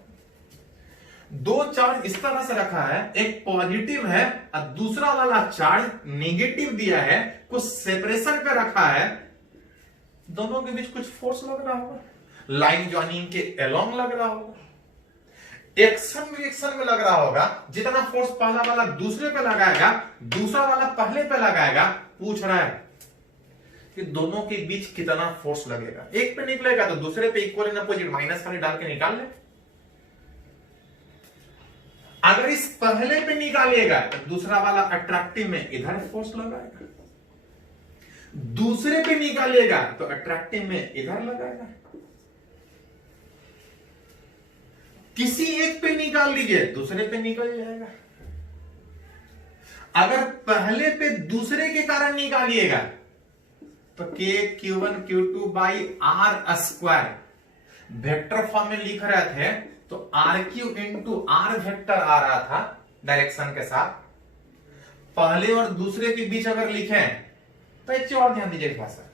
दो चार्ज इस तरह से रखा है, एक पॉजिटिव है और दूसरा वाला चार्ज नेगेटिव दिया है, कुछ सेपरेशन पे रखा है। दोनों के बीच कुछ फोर्स लग रहा होगा, लाइन जॉइनिंग के अलोंग लग रहा होगा, एक्शन रिएक्शन में लग रहा होगा। जितना फोर्स पहला वाला दूसरे पे लगाएगा, दूसरा वाला पहले पे लगाएगा। पूछ रहा है कि दोनों के बीच कितना फोर्स लगेगा। एक पे निकलेगा तो दूसरे पे इक्वल इन अपोजिट माइनस खाली डाल के निकाल ले। अगर इस पहले पे निकालिएगा तो दूसरा वाला अट्रैक्टिव में इधर फोर्स लगाएगा, दूसरे पे निकालिएगा तो अट्रैक्टिव में इधर लगाएगा। किसी एक पे निकाल लीजिए, दूसरे पे निकल जाएगा। अगर पहले पे दूसरे के कारण निकालिएगा तो K Q1 Q2 by R square vector form में लिख रहे थे तो RQ इंटू R वेक्टर आ रहा था डायरेक्शन के साथ। पहले और दूसरे के बीच अगर लिखें तो एक चीज और ध्यान दीजिए खासा,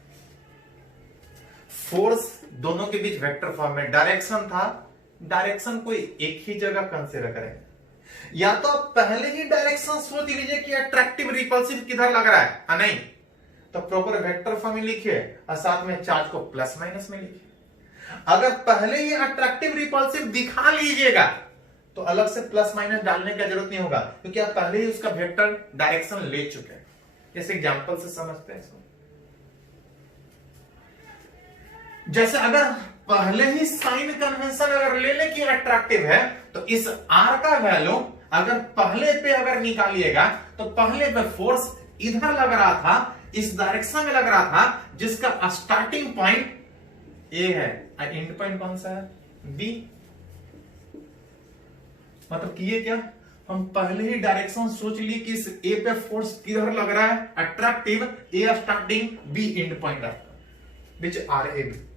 फोर्स दोनों के बीच वेक्टर फॉर्म में, डायरेक्शन था, डायरेक्शन कोई एक ही जगह कंसीडर करें। या तो आप पहले ही डायरेक्शन सोच लीजिए कि अट्रैक्टिव रिपल्सिव किधर लग रहा है, नहीं तो प्रॉपर वेक्टर फॉर्म में लिखिए और साथ में चार्ज को प्लस माइनस में लिखिए। अगर पहले ही अट्रैक्टिव रिपल्सिव दिखा लीजिएगा तो अलग से प्लस माइनस डालने की जरूरत नहीं होगा, क्योंकि आप पहले ही उसका वेक्टर डायरेक्शन ले चुके हैं। जैसे एग्जांपल से समझते हैं इसको। जैसे अगर पहले ही साइन कन्वेंशन अगर ले ले कि अट्रैक्टिव है तो इस आर का वैल्यू अगर पहले पे अगर निकालिएगा तो पहले पे फोर्स इधर लग रहा था, इस डायरेक्शन में लग रहा था, जिसका स्टार्टिंग पॉइंट ए है और एंड पॉइंट कौन सा है, बी। मतलब कि ये क्या, हम पहले ही डायरेक्शन सोच लिए कि इस ए पे फोर्स किधर लग रहा है, attractive, A starting, B end point after which r A B.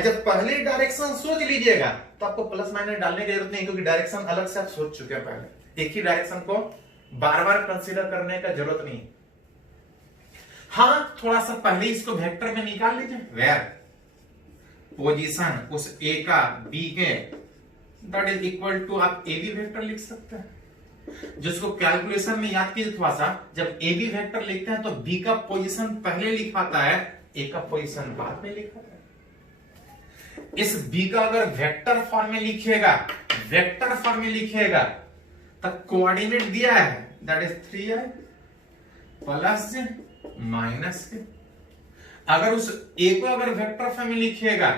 जब पहले डायरेक्शन सोच लीजिएगा तो आपको प्लस माइनस डालने की जरूरत नहीं, क्योंकि डायरेक्शन अलग से आप सोच चुके हैं पहले। एक ही डायरेक्शन को बार बार कंसीडर करने का जरूरत नहीं। हाँ, थोड़ा सा पहले इसको वेक्टर में निकाल लीजिए, वेयर पोजीशन उस ए का बी के दैट इज इक्वल टू, आप ए बी वेक्टर लिख सकते हैं। जिसको कैलकुलेशन में याद कीजिए थोड़ा सा, जब ए बी वेक्टर लिखते हैं तो बी का पोजीशन पहले लिखाता है, ए का पोजीशन बाद में लिखाता है। इस बी का अगर वेक्टर फॉर्म में लिखिएगा, वेक्टर फॉर्म में लिखिएगा तब कोऑर्डिनेट दिया है that is 3i plus minus के। अगर उस ए को अगर वेक्टर फॉर्म में लिखिएगा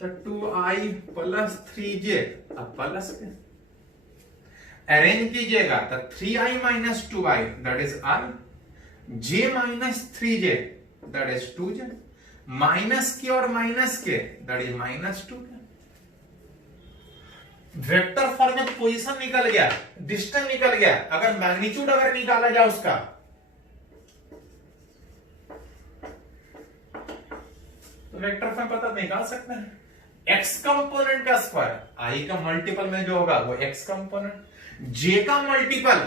तो 2i प्लस 3j प्लस के। अरेंज कीजिएगा तो 3i minus 2i that is r, j minus 3j that is 2j, minus के और माइनस के दैट इज माइनस 2 के। वेक्टर फॉर्म में पोजीशन निकल गया, डिस्टेंस निकल गया, अगर मैग्नीट्यूड अगर निकाला जाए उसका तो वेक्टर फॉर्म पता निकाल सकते हैं। x कंपोनेंट का स्क्वायर, i का मल्टीपल में जो होगा वो x कंपोनेंट, j का मल्टीपल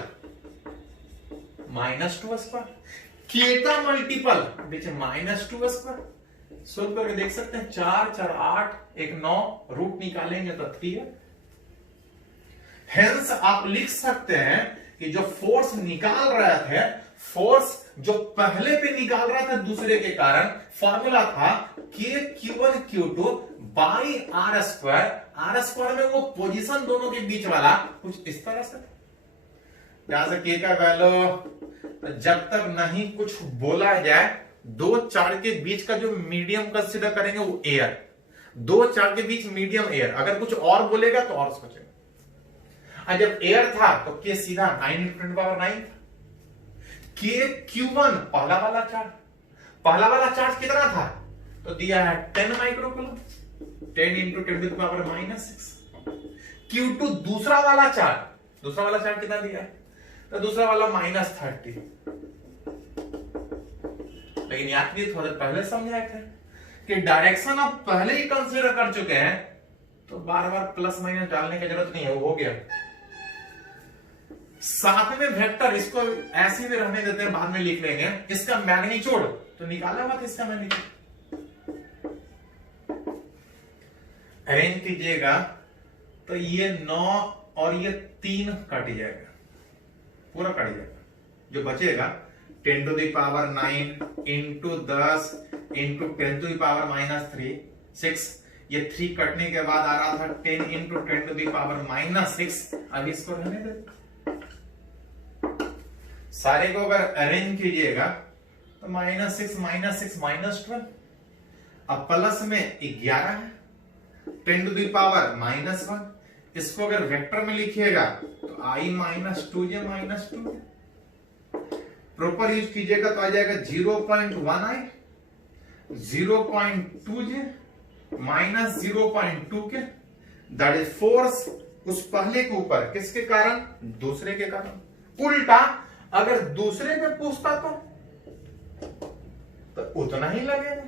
-2 स्क्वायर, k का मल्टीपल बीच -2 स्क्वायर। सोल्व करके देख सकते हैं, 4 4 8 1 9, रूट निकालेंगे तो 3 है। हेंस आप लिख सकते हैं कि जो फोर्स निकाल रहा थे, फोर्स जो पहले पे निकाल रहा था दूसरे के कारण, फॉर्मूला था Q1Q2 by r square. R square में वो पोजीशन दोनों के बीच वाला कुछ इस तरह से, यहां से K का वैल्यू जब तक नहीं कुछ बोला जाए, दो चार्ज के बीच का जो मीडियम कंसीडर करेंगे वो एयर, दो चार्ज के बीच मीडियम एयर, अगर कुछ और बोलेगा तो और सोचेगा। जब एयर था तो K सीधा 9 × 10⁹ K Q1 पहला वाला चार्ज कितना था तो दिया है 10 माइक्रोकूलम, 10 × 10⁻⁻6। Q2 दूसरा वाला चार्ज कितना दिया तो दूसरा वाला -30। लेकिन याद भी थोड़े पहले समझाए थे कि डायरेक्शन आप पहले ही कंसीडर कर चुके हैं तो बार बार प्लस माइनस डालने की जरूरत नहीं है, वो हो गया। साथ में वेक्टर, इसको ऐसे भी रहने देते हैं, बाद में लिख लेंगे। इसका मैग्नीट्यूड तो निकाला मत, इसका मैग्नीट्यूड अरेंज कीजिएगा तो ये 9 और ये 3 कट जाएगा, पूरा कट जाएगा। जो बचेगा 10⁹ इंटू 10 इंटू 10⁻³ 6, ये 3 कटने के बाद आ रहा था 10 इंटू 10⁻⁻6। अब इसको रहने दे, सारे को अगर अरेंज कीजिएगा तो -6 -12, अब प्लस में 11 है, 10⁻⁻1। इसको अगर वेक्टर में लिखिएगा तो i -2j -2, प्रॉपर यूज कीजिएगा तो आ जाएगा 0.1i, 0.2j -0.2 के, दैट इज फोर्स उस पहले के ऊपर, किसके कारण दूसरे के कारण। उल्टा अगर दूसरे पे पूछता तो उतना ही लगेगा,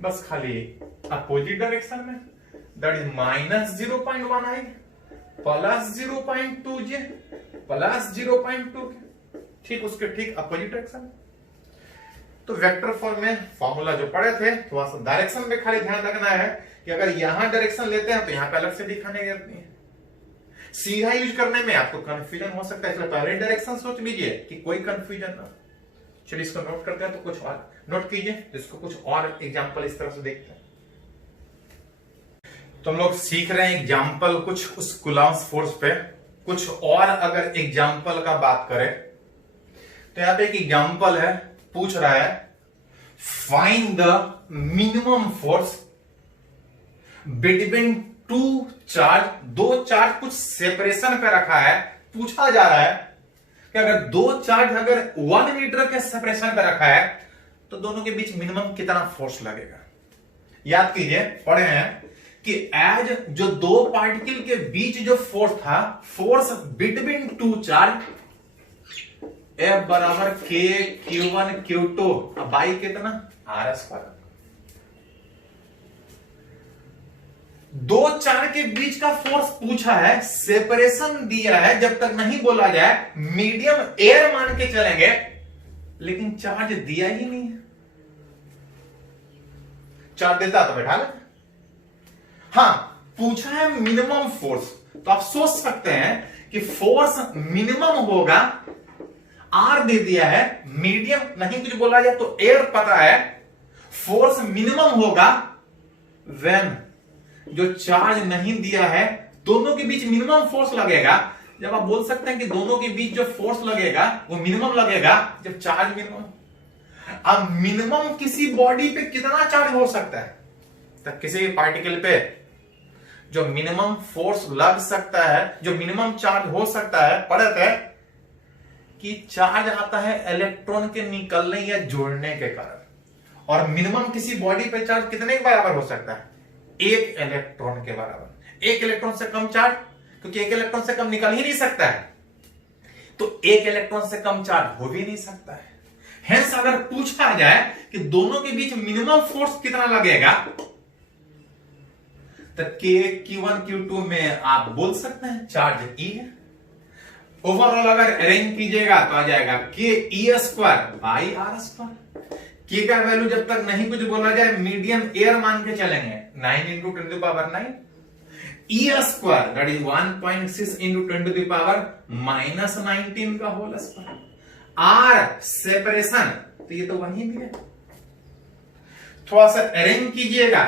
बस खाली अपोजिट डायरेक्शन में, that is -0.1i plus 0.2j plus 0.2 के, ठीक उसके ठीक अपोजिट डायरेक्शन। तो वेक्टर फॉर्म में फॉर्मूला जो पढ़े थे, थोड़ा सा डायरेक्शन में खाली ध्यान रखना है कि अगर यहां डायरेक्शन लेते हैं तो यहां पे अलग से दिखाने की जरूरत नहीं है। सीधा यूज करने में आपको कंफ्यूजन हो सकता है, इसलिए पहले डायरेक्शन सोच लीजिए कि कोई कंफ्यूजन ना। चलिए इसको नोट करते हैं, तो कुछ और नोट कीजिए, इसको कुछ और एग्जांपल इस तरह से देखते हैं। तो हम लोग सीख रहे हैं एग्जांपल कुछ उस कूलम्ब्स फोर्स पे। कुछ और अगर एग्जांपल का बात करें तो यहां पे एक एग्जांपल है, पूछ रहा है find the minimum force between two charge, दो चार्ज कुछ सेपरेशन पे रखा है। पूछा जा रहा है कि अगर दो चार्ज अगर 1 मीटर के सेपरेशन पे रखा है तो दोनों के बीच मिनिमम कितना फोर्स लगेगा। याद कीजिए, पढ़े हैं कि एज जो दो पार्टिकल के बीच जो फोर्स था, force between two charge F बराबर K Q1 Q2 बाई कितना R²। दो चार्ज के बीच का फोर्स पूछा है, सेपरेशन दिया है, जब तक नहीं बोला जाए मीडियम एयर मान के चलेंगे, लेकिन चार्ज दिया ही नहीं है। चार्ज देता तो बैठा ले। हाँ, पूछा है मिनिमम फोर्स, तो आप सोच सकते हैं कि फोर्स मिनिमम होगा, आर दे दिया है, मीडियम नहीं कुछ बोला जाए तो एयर पता है, फोर्स मिनिमम होगा व्हेन जो चार्ज नहीं दिया है, दोनों के बीच मिनिमम फोर्स लगेगा। जब आप बोल सकते हैं कि दोनों के बीच जो फोर्स लगेगा वो मिनिमम लगेगा जब चार्ज मिनिमम। अब मिनिमम किसी बॉडी पे कितना चार्ज हो सकता है, तो किसी पार्टिकल पे जो मिनिमम फोर्स लग सकता है, जो मिनिमम चार्ज हो सकता है, पढ़त है कि चार्ज आता है इलेक्ट्रॉन के निकलने या जोड़ने के कारण। और मिनिमम किसी बॉडी पे चार्ज कितने के बराबर हो सकता है? 1 इलेक्ट्रॉन के बराबर। 1 इलेक्ट्रॉन से कम चार्ज, क्योंकि 1 इलेक्ट्रॉन से कम निकल ही नहीं सकता है, तो 1 इलेक्ट्रॉन से कम चार्ज हो भी नहीं सकता है। हेंस अगर पूछा जाए कि दोनों के बीच मिनिमम फोर्स कितना लगेगा, तो K Q1 Q2 में आप बोल सकते हैं चार्ज E है। ओवरऑल अगर अरेंज कीजिएगा तो आ जाएगा K E square by R square. K का वैल्यू जब तक नहीं कुछ बोला जाए मीडियम एयर मान के चलेंगे, 9 into 10 to the power 9। E square that is 1.6 into 10 to the power minus 19 का होल स्क्वायर। R सेपरेशन, तो ये तो वही भी है। थोड़ा सा अरेंज कीजिएगा,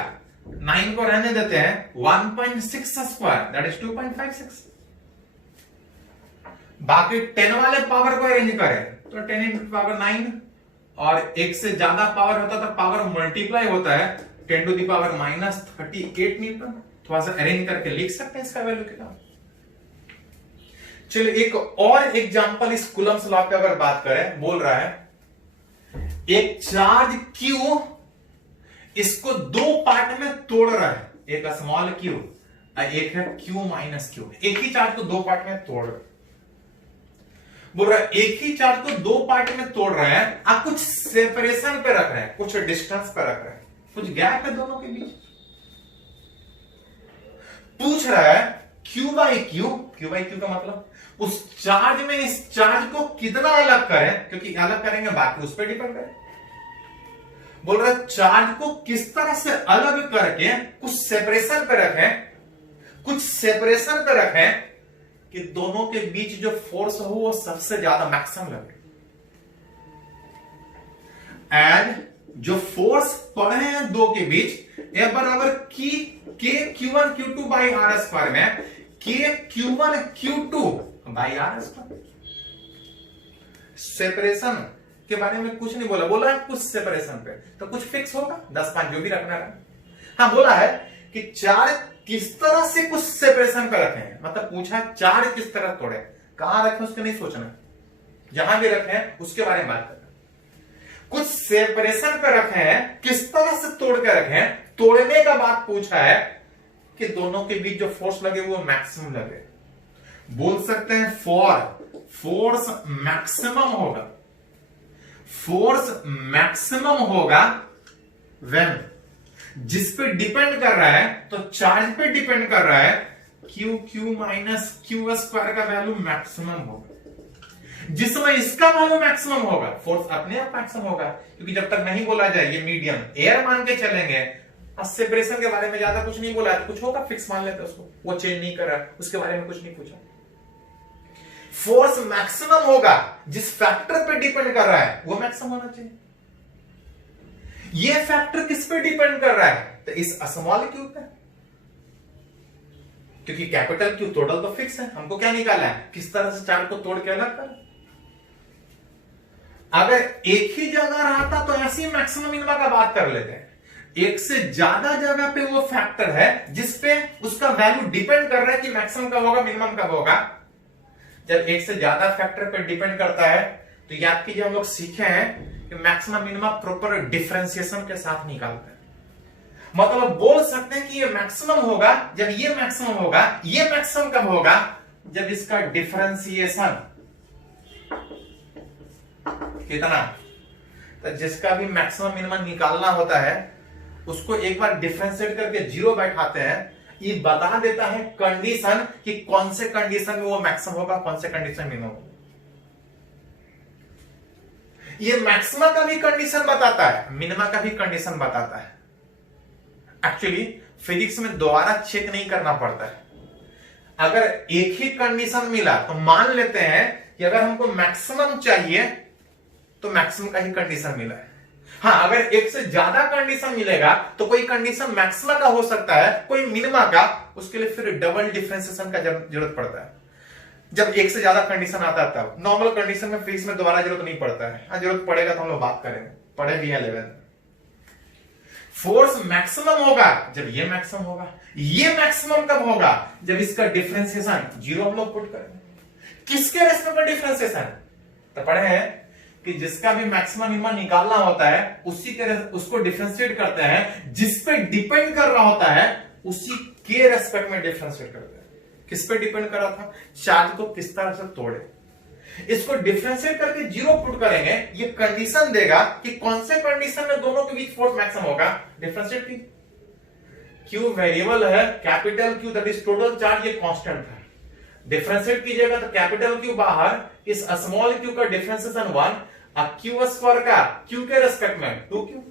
9 को रहने देते हैं, 1.6 स्क्वायर दैट इज 2.56। बाकी 10 वाले पावर को अरेंज करें तो 10 इंटू पावर 9, और एक से ज्यादा पावर होता तो पावर मल्टीप्लाई होता है, 10 to the power minus 38 newton. थोड़ा सा अरेंज करके लिख सकते हैं इसका वैल्यू कितना। चलिए एक और एग्जांपल इस कूलम्स लॉ पे अगर बात करें, बोल रहा है एक चार्ज Q इसको 2 पार्ट में तोड़ रहा है, एक स्मॉल q, एक है Q माइनस Q। एक ही चार्ज को 2 पार्ट में तोड़ रहा है, बोल रहा है एक ही चार्ज को 2 पार्ट में तोड़ रहे हैं, आप कुछ सेपरेशन पे रख रहे हैं, कुछ डिस्टेंस पे रख रहे हैं, कुछ गैप है दोनों के बीच। पूछ रहा है Q बाई Q का मतलब उस चार्ज में इस चार्ज को कितना अलग करें, क्योंकि अलग करेंगे बाकी उस पर डिपेंड करें। बोल रहा है चार्ज को किस तरह से अलग करके कुछ सेपरेशन पे रखें, कुछ सेपरेशन पे रखें कि दोनों के बीच जो फोर्स हो वो सबसे ज्यादा मैक्सिमम लगे। एंड जो फोर्स पड़े हैं दो के बीच ए बराबर की K Q1 Q2 by R square में K Q1 Q2 by R square. Separation के बारे में कुछ नहीं बोला, बोला है कुछ सेपरेशन पे, तो कुछ फिक्स होगा 10-5 जो भी रखना है। हाँ बोला है कि चार्ज किस तरह से कुछ सेपरेशन पे रखें, मतलब पूछा चार्ज किस तरह तोड़े, कहां रखें उसके नहीं सोचना, जहां भी रखें उसके बारे में बात करना। कुछ सेपरेशन पे रखें, किस तरह से तोड़ के रखें, तोड़ने का बात पूछा है कि दोनों के बीच जो फोर्स लगे वो मैक्सिमम लगे। बोल सकते हैं फोर्स मैक्सिमम होगा, फोर्स मैक्सिमम होगा व्हेन जिस पे डिपेंड कर रहा है, तो चार्ज पे डिपेंड कर रहा है, Q माइनस Q स्क्वायर का वैल्यू मैक्सिमम होगा। जिसमें इसका वैल्यू मैक्सिमम होगा फोर्स अपने आप मैक्सिमम होगा, क्योंकि जब तक नहीं बोला जाए ये मीडियम एयर मान के चलेंगे। सेपरेशन के बारे में ज्यादा कुछ नहीं बोला है, तो कुछ होगा फिक्स मान लेते उसको, वो चेंज नहीं कर रहा, उसके बारे में कुछ नहीं पूछा। फोर्स मैक्सिमम होगा जिस फैक्टर पे डिपेंड कर रहा है वो मैक्सिमम होना चाहिए। ये फैक्टर किस पे डिपेंड कर रहा है, तो इस स्मॉल क्यू पे, क्योंकि कैपिटल क्यू टोटल तो फिक्स है, हमको क्या निकालना है, किस तरह से चार्ज को तोड़ के अलग कर। अगर एक ही जगह रहा था तो ऐसी मैक्सिमम मिनिमम का बात कर लेते हैं। एक से ज्यादा जगह पे वो फैक्टर है जिसपे उसका वैल्यू डिपेंड कर रहा है कि मैक्सिमम कब होगा मिनिमम कब होगा। जब एक से ज्यादा फैक्टर पर डिपेंड करता है तो याद कीजिए हम लोग सीखे हैं कि मैक्सिमम मिनिमम प्रॉपर डिफरेंशिएशन के साथ निकालते हैं। मतलब बोल सकते हैं कि ये मैक्सिमम होगा जब ये मैक्सिमम होगा, ये मैक्सिमम कब होगा जब इसका डिफरेंशिएशन कितना, तो जिसका भी मैक्सिमम मिनिमम निकालना होता है उसको एक बार डिफरेंशिएट करके जीरो बैठाते हैं, ये बता देता है कंडीशन कि कौन से कंडीशन में वो मैक्सिमम होगा, कौन से कंडीशन मिनिमम होगा। ये मैक्सिमा का भी कंडीशन बताता है, मिनिमा का भी कंडीशन बताता है। एक्चुअली फिजिक्स में दोबारा चेक नहीं करना पड़ता है। अगर एक ही कंडीशन मिला तो मान लेते हैं कि अगर हमको मैक्सिमम चाहिए तो मैक्सिमम का ही कंडीशन मिला है। हाँ, अगर एक से ज्यादा कंडीशन मिलेगा तो कोई कंडीशन मैक्सिमा का हो सकता है, कोई मिनिमा का, उसके लिए फिर डबल डिफरेंशिएशन का जरूरत पड़ता है। जब एक से ज्यादा कंडीशन आता है तब, नॉर्मल कंडीशन में फिजिक्स में दोबारा जरूरत नहीं पड़ता है। हाँ, जरूरत पड़ेगा तो हम लोग बात करेंगे, पढ़े भी है 11। फोर्स मैक्सिमम होगा जब ये मैक्सिमम होगा। ये मैक्सिमम कब होगा? जब इसका डिफरेंशिएशन जीरो हम लोग पुट करेंगे। किसके रेस्पेक्ट में डिफरेंशिएशन? तो पढ़े हैं कि जिसका भी मैक्सिमम मिनिमम निकालना होता है उसी के उसको डिफरेंशिएट करते हैं, जिस पे डिपेंड कर रहा होता है उसी के रेस्पेक्ट में डिफरेंशिएट करते हैं। किस पे डिपेंड कर रहा था? चार्ज को किस तरह से तोड़े। इसको डिफरेंशिएट करके जीरो पुट करेंगे, ये कंडीशन देगा कि कौन से कंडीशन में दोनों के बीच फोर्स मैक्सिमम होगा। डिफरेंशिएट की क्यू वेरिएबल है, capital q that is total charge, ये कांस्टेंट है। डिफरेंशिएट कीजिएगा तो कैपिटल क्यू बाहर, इस स्मॉल क्यू का डिफरेंशिएशन 1, क्यू स्क्वायर का क्यू के रेस्पेक्ट में 2q,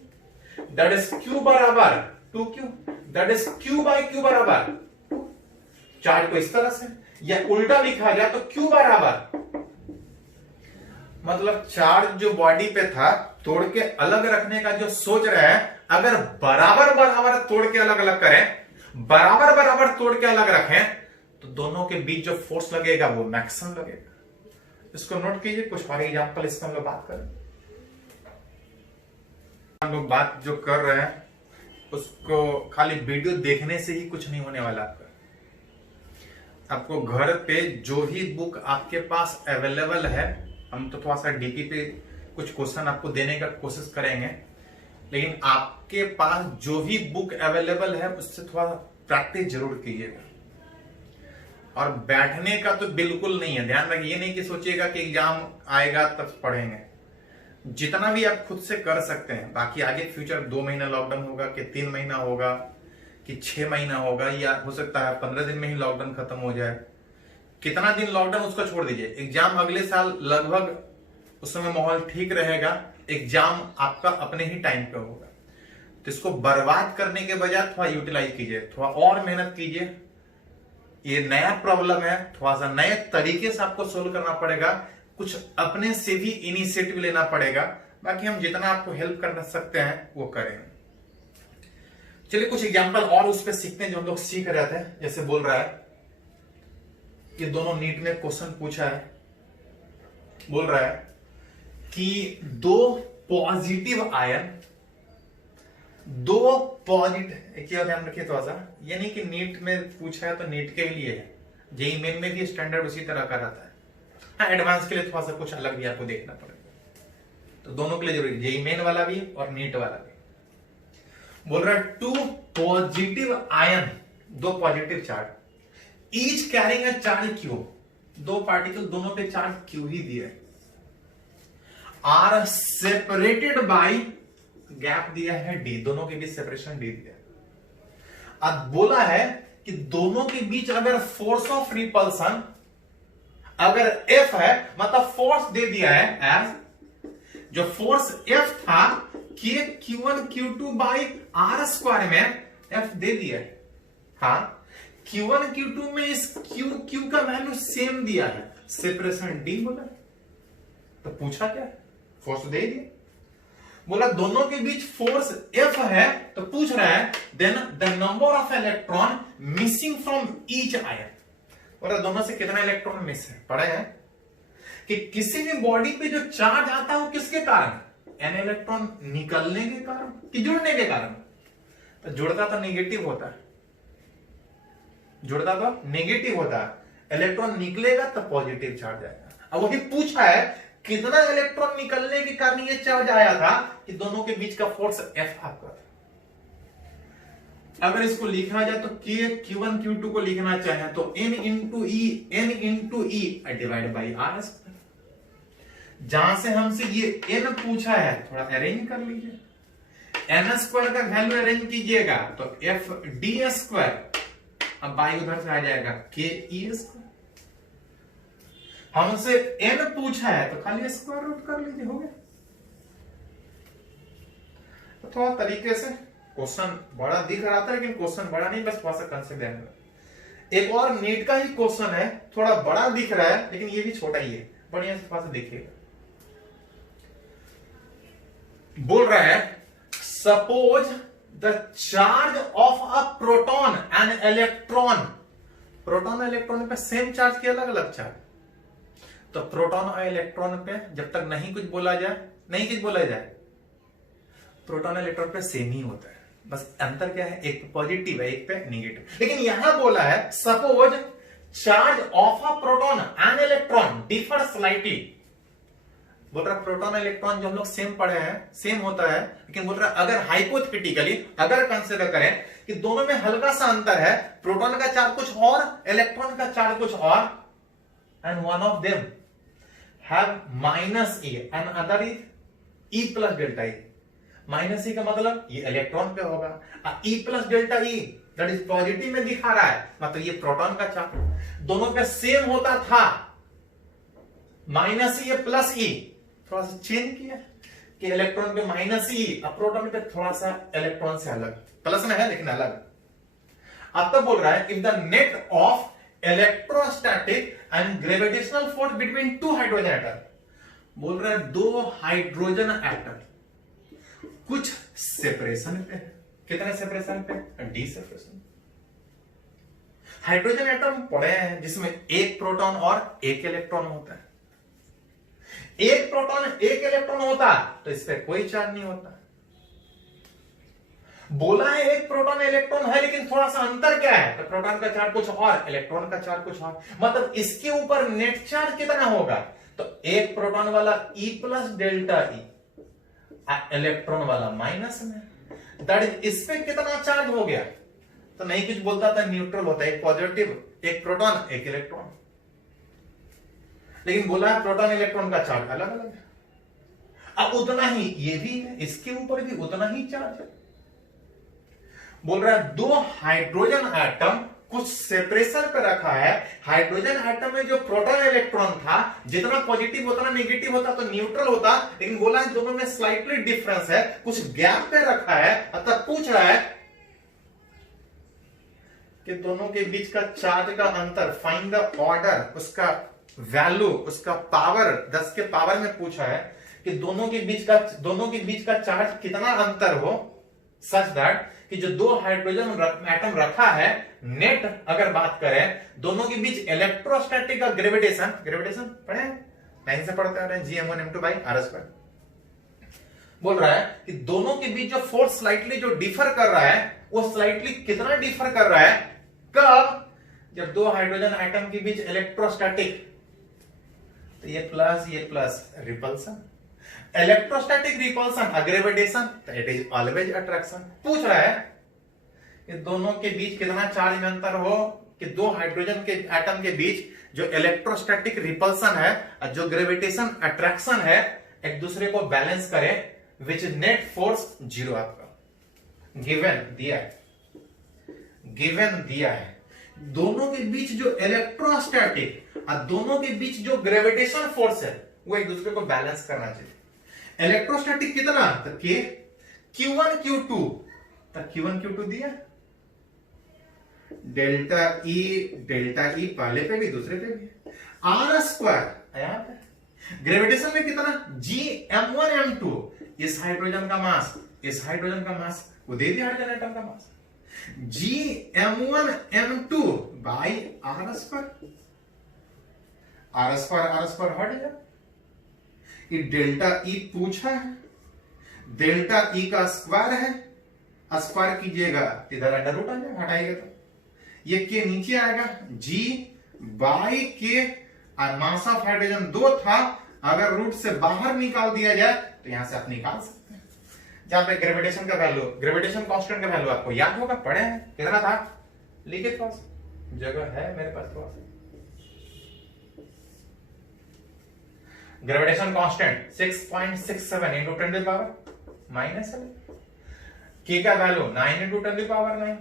दैट इज क्यू बराबर 2q, that is q by q बराबर। चार्ज को इस तरह से या उल्टा लिखा जाए तो क्यू बराबर, मतलब चार्ज जो बॉडी पे था तोड़ के अलग रखने का जो सोच रहे हैं, अगर बराबर बराबर तोड़ के अलग अलग करें, बराबर बराबर तोड़ के अलग रखें, तो दोनों के बीच जो फोर्स लगेगा वो मैक्सिमम लगेगा। इसको नोट कीजिए, कुछ और एग्जांपल इसमें हम लोग बात करें। हम लोग बात जो कर रहे हैं उसको खाली वीडियो देखने से ही कुछ नहीं होने वाला। आपको घर पे जो भी बुक आपके पास अवेलेबल है, हम तो थोड़ा सा डीपी पे कुछ क्वेश्चन आपको देने का कोशिश करेंगे, लेकिन आपके पास जो भी बुक अवेलेबल है उससे थोड़ा प्रैक्टिस जरूर कीजिएगा। और बैठने का तो बिल्कुल नहीं है, ध्यान रखिए। ये नहीं कि सोचिएगा कि एग्जाम आएगा तब पढ़ेंगे। जितना भी आप खुद से कर सकते हैं, बाकी आगे फ्यूचर 2 महीना लॉकडाउन होगा कि 3 महीना होगा कि 6 महीना होगा, या हो सकता है 15 दिन में ही लॉकडाउन खत्म हो जाए। कितना दिन लॉकडाउन उसका छोड़ दीजिए, एग्जाम अगले साल लगभग उस समय माहौल ठीक रहेगा, एग्जाम आपका अपने ही टाइम पे होगा। तो इसको बर्बाद करने के बजाय थोड़ा यूटिलाइज कीजिए, थोड़ा और मेहनत कीजिए। ये नया प्रॉब्लम है, थोड़ा सा नए तरीके से आपको सोल्व करना पड़ेगा, कुछ अपने से भी इनिशिएटिव लेना पड़ेगा। बाकी हम जितना आपको हेल्प कर सकते हैं वो करें। चलिए कुछ एग्जांपल और उस पर सीखते हैं जो हम लोग सीख रहे थे। जैसे बोल रहा है कि दोनों नीट में क्वेश्चन पूछा है, बोल रहा है कि दो पॉजिटिव आयन, दो पॉजिटिव, एक ध्यान रखिए थोड़ा सा, ये नहीं कि नीट में पूछा है तो नीट के लिए है, जेईई मेन में भी स्टैंडर्ड उसी तरह का रहता है। हाँ, एडवांस के लिए थोड़ा सा कुछ अलग भी आपको देखना पड़ेगा, तो दोनों के लिए जरूरी, जेईई मेन वाला भी और नीट वाला भी। बोल रहा है 2 positive ion, 2 positive charge, each carrying a charge Q, 2 particle दोनों पे चार्ज क्यू ही दिया, आर सेपरेटेड बाय गैप दिया है डी, दोनों के बीच सेपरेशन डी दिया। अब बोला है कि दोनों के बीच अगर फोर्स ऑफ रिपल्सन अगर F है, मतलब फोर्स दे दिया है एज, जो फोर्स F था कि Q1 Q2 by r square में F दे दिया है। हाँ, Q1 Q2 में इस Q का वैल्यू सेम दिया है, सेपरेशन D बोला, तो पूछा क्या है, फोर्स दे दिया। बोला दोनों के बीच फोर्स F है, तो पूछ रहा है then the number of electron missing from each ion, बोला दोनों से कितना इलेक्ट्रॉन मिस है। पढ़े हैं कि किसी भी बॉडी पे जो चार्ज आता है वो किसके कारण, एन इलेक्ट्रॉन निकलने के कारण कि जुड़ने के कारण। तो जुड़ता तो नेगेटिव होता है, जुड़ता तो नेगेटिव होता है, इलेक्ट्रॉन निकलेगा तो पॉजिटिव चार्ज आएगा। अब वही पूछा है कितना इलेक्ट्रॉन निकलने के कारण ये चार्ज आया था, कि दोनों के बीच का फोर्स F आपका था। अगर इसको लिखा जाए तो Q1 Q2 को लिखना चाहे तो N into E divide by R square. जहां से हमसे ये N पूछा है थोड़ा अरेंज कर लीजिए, N स्क्वायर का वैल्यू अरेंज कीजिएगा तो F D स्क्वायर, अब बाई उधर से आ जाएगा K E स्क्वायर। हमसे N पूछा है तो खाली स्क्वायर रूट कर लीजिए, हो गया। तो थोड़ा तरीके से क्वेश्चन बड़ा दिख रहा था, लेकिन क्वेश्चन बड़ा नहीं, बस थोड़ा सा कंसेप्ट ध्यान में। एक और नीट का ही क्वेश्चन है, थोड़ा बड़ा दिख रहा है लेकिन ये भी छोटा ही है, बढ़िया से थोड़ा सा देखिएगा। बोल रहा है suppose the charge of a proton and electron, proton और इलेक्ट्रॉन पे सेम चार्ज के अलग अलग चार्ज, तो प्रोटॉन और इलेक्ट्रॉन पे जब तक नहीं कुछ बोला जाए, नहीं कुछ बोला जाए, प्रोटॉन इलेक्ट्रॉन पे सेम ही होता है। बस अंतर क्या है, एक पे पॉजिटिव है एक पे निगेटिव। लेकिन यहां बोला है suppose charge of a proton and electron differ slightly. बोल रहा प्रोटॉन इलेक्ट्रॉन जो हम लोग सेम पढ़े हैं सेम होता है, लेकिन बोल रहा अगर हाइपोथेटिकली अगर कंसिडर करें कि दोनों में हल्का सा अंतर है, प्रोटॉन का चार्ज कुछ और इलेक्ट्रॉन का चार्ज कुछ और, and one of them have minus e and other is e plus delta e. Minus e का मतलब ये इलेक्ट्रॉन पे होगा, e plus delta e that is positive में दिखा रहा है, मतलब ये प्रोटॉन का चार्ज दोनों पे सेम होता था, माइनस ई प्लस ई, थोड़ा सा चेंज किया कि इलेक्ट्रॉन पे माइनस ई, अब प्रोटॉन पे थोड़ा सा इलेक्ट्रॉन से अलग, प्लस में है लेकिन अलग। अब तो बोल रहा है if the net of electrostatic and gravitational force between to hydrogen atom, बोल रहा है दो हाइड्रोजन एटम कुछ सेपरेशन पे, कितने सेपरेशन पे, डी सेपरेशन। हाइड्रोजन एटम पड़े हैं जिसमें एक प्रोटॉन और एक इलेक्ट्रॉन होता है, एक प्रोटॉन एक इलेक्ट्रॉन होता तो इस पे कोई चार्ज नहीं होता। बोला है एक प्रोटॉन इलेक्ट्रॉन है लेकिन थोड़ा सा अंतर क्या है, तो प्रोटॉन का चार्ज कुछ और इलेक्ट्रॉन का चार्ज कुछ और, मतलब इसके ऊपर नेट चार्ज कितना होगा, तो एक प्रोटॉन वाला ई प्लस डेल्टा ई, इलेक्ट्रॉन वाला माइनस में, दैट इज इस पे कितना चार्ज हो गया, तो नहीं कुछ बोलता था न्यूट्रल होता है, एक पॉजिटिव एक प्रोटॉन एक इलेक्ट्रॉन, लेकिन बोला है प्रोटॉन इलेक्ट्रॉन का चार्ज अलग अलग है। अब उतना ही ये भी है, इसके ऊपर भी उतना ही चार्ज है। बोल रहा है दो हाइड्रोजन एटम कुछ सेपरेशन पे रखा है, हाइड्रोजन एटम में जो प्रोटॉन इलेक्ट्रॉन था जितना पॉजिटिव उतना नेगेटिव होता तो न्यूट्रल होता, लेकिन बोला है दोनों में स्लाइटली डिफरेंस है, कुछ गैप पे रखा है, अतः पूछ रहा है कि दोनों के बीच का चार्ज का अंतर, फाइंड द ऑर्डर, उसका वैल्यू, उसका पावर 10 के पावर में पूछा है कि दोनों के बीच का चार्ज कितना अंतर हो, सच दैट कि जो दो हाइड्रोजन एटम रखा है, नेट अगर बात करें दोनों के बीच इलेक्ट्रोस्टैटिक का ग्रेविटेशन पढ़े नहीं से पढ़ते आ रहे हैं, Gm1m2 by r²। बोल रहा है कि दोनों के बीच जो फोर्स स्लाइटली जो डिफर कर रहा है, वो स्लाइटली कितना डिफर कर रहा है, कब, जब दो हाइड्रोजन एटम के बीच इलेक्ट्रोस्टैटिक, तो ये plus repulsion, electrostatic repulsion gravitation, तो इट इज ऑलवेज अट्रैक्शन। पूछ रहा है कि दोनों के बीच कितना चार्ज में अंतर हो, कि दो हाइड्रोजन के एटम के बीच जो इलेक्ट्रोस्टैटिक रिपल्सन है और जो ग्रेविटेशन अट्रैक्शन है एक दूसरे को बैलेंस करें, विच नेट फोर्स 0 आपका गिवन दिया है। दोनों के बीच जो इलेक्ट्रोस्टैटिक और दोनों के बीच जो ग्रेविटेशन फोर्स है वो एक दूसरे को बैलेंस करना चाहिए। इलेक्ट्रोस्टैटिक कितना, तो के Q1 Q2, तो Q1 Q2 दिया, डेल्टा ई पहले पे भी दूसरे पे भी, r² यहां पे, ग्रेविटेशन में कितना Gm1m2, इस हाइड्रोजन का मास वो दे दिया हाइड्रोजन एटम का मास, Gm1m2 बाई r², हट गया। ये डेल्टा ई पूछा है, डेल्टा ई का स्क्वायर है, स्क्वायर कीजिएगा इधर अंडर रूट आ जाएगा, हटाएगा तो ये के नीचे आएगा, जी बाई के, और मास ऑफ हाइड्रोजन 2 था, अगर रूट से बाहर निकाल दिया जाए तो यहां से आप निकाल सकते हैं। जहां पे ग्रेविटेशन का वैल्यू, ग्रेविटेशन कांस्टेंट का वैल्यू आपको याद होगा, पढ़े हैं, कितना था, लिखे, थोड़ा सा जगह है मेरे पास, थोड़ा सा gravitation constant 6.67 into 10 to power -7, के का वैल्यू 9 इंटू 10 टू पावर 9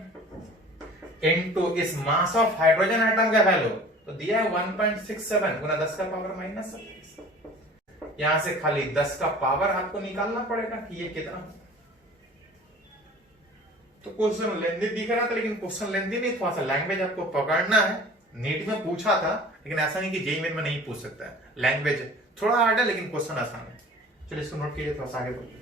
इंटू इस मास ऑफ हाइड्रोजन एटम का वैल्यू तो दिया है 1.67 गुना 10 का पावर -27। यहां से खाली 10 का पावर आपको निकालना पड़ेगा कि ये कितना। तो क्वेश्चन लेंथी दिख रहा था, लेकिन क्वेश्चन लेंथी नहीं, थोड़ा सा लैंग्वेज आपको पकड़ना है। नीट में पूछा था, लेकिन ऐसा नहीं कि जेईई मेन में नहीं पूछ सकता है, लैंग्वेज थोड़ा हार्ड है लेकिन क्वेश्चन आसान है। चलिए इसको नोट कीजिए, थोड़ा सा आगे बढ़िए।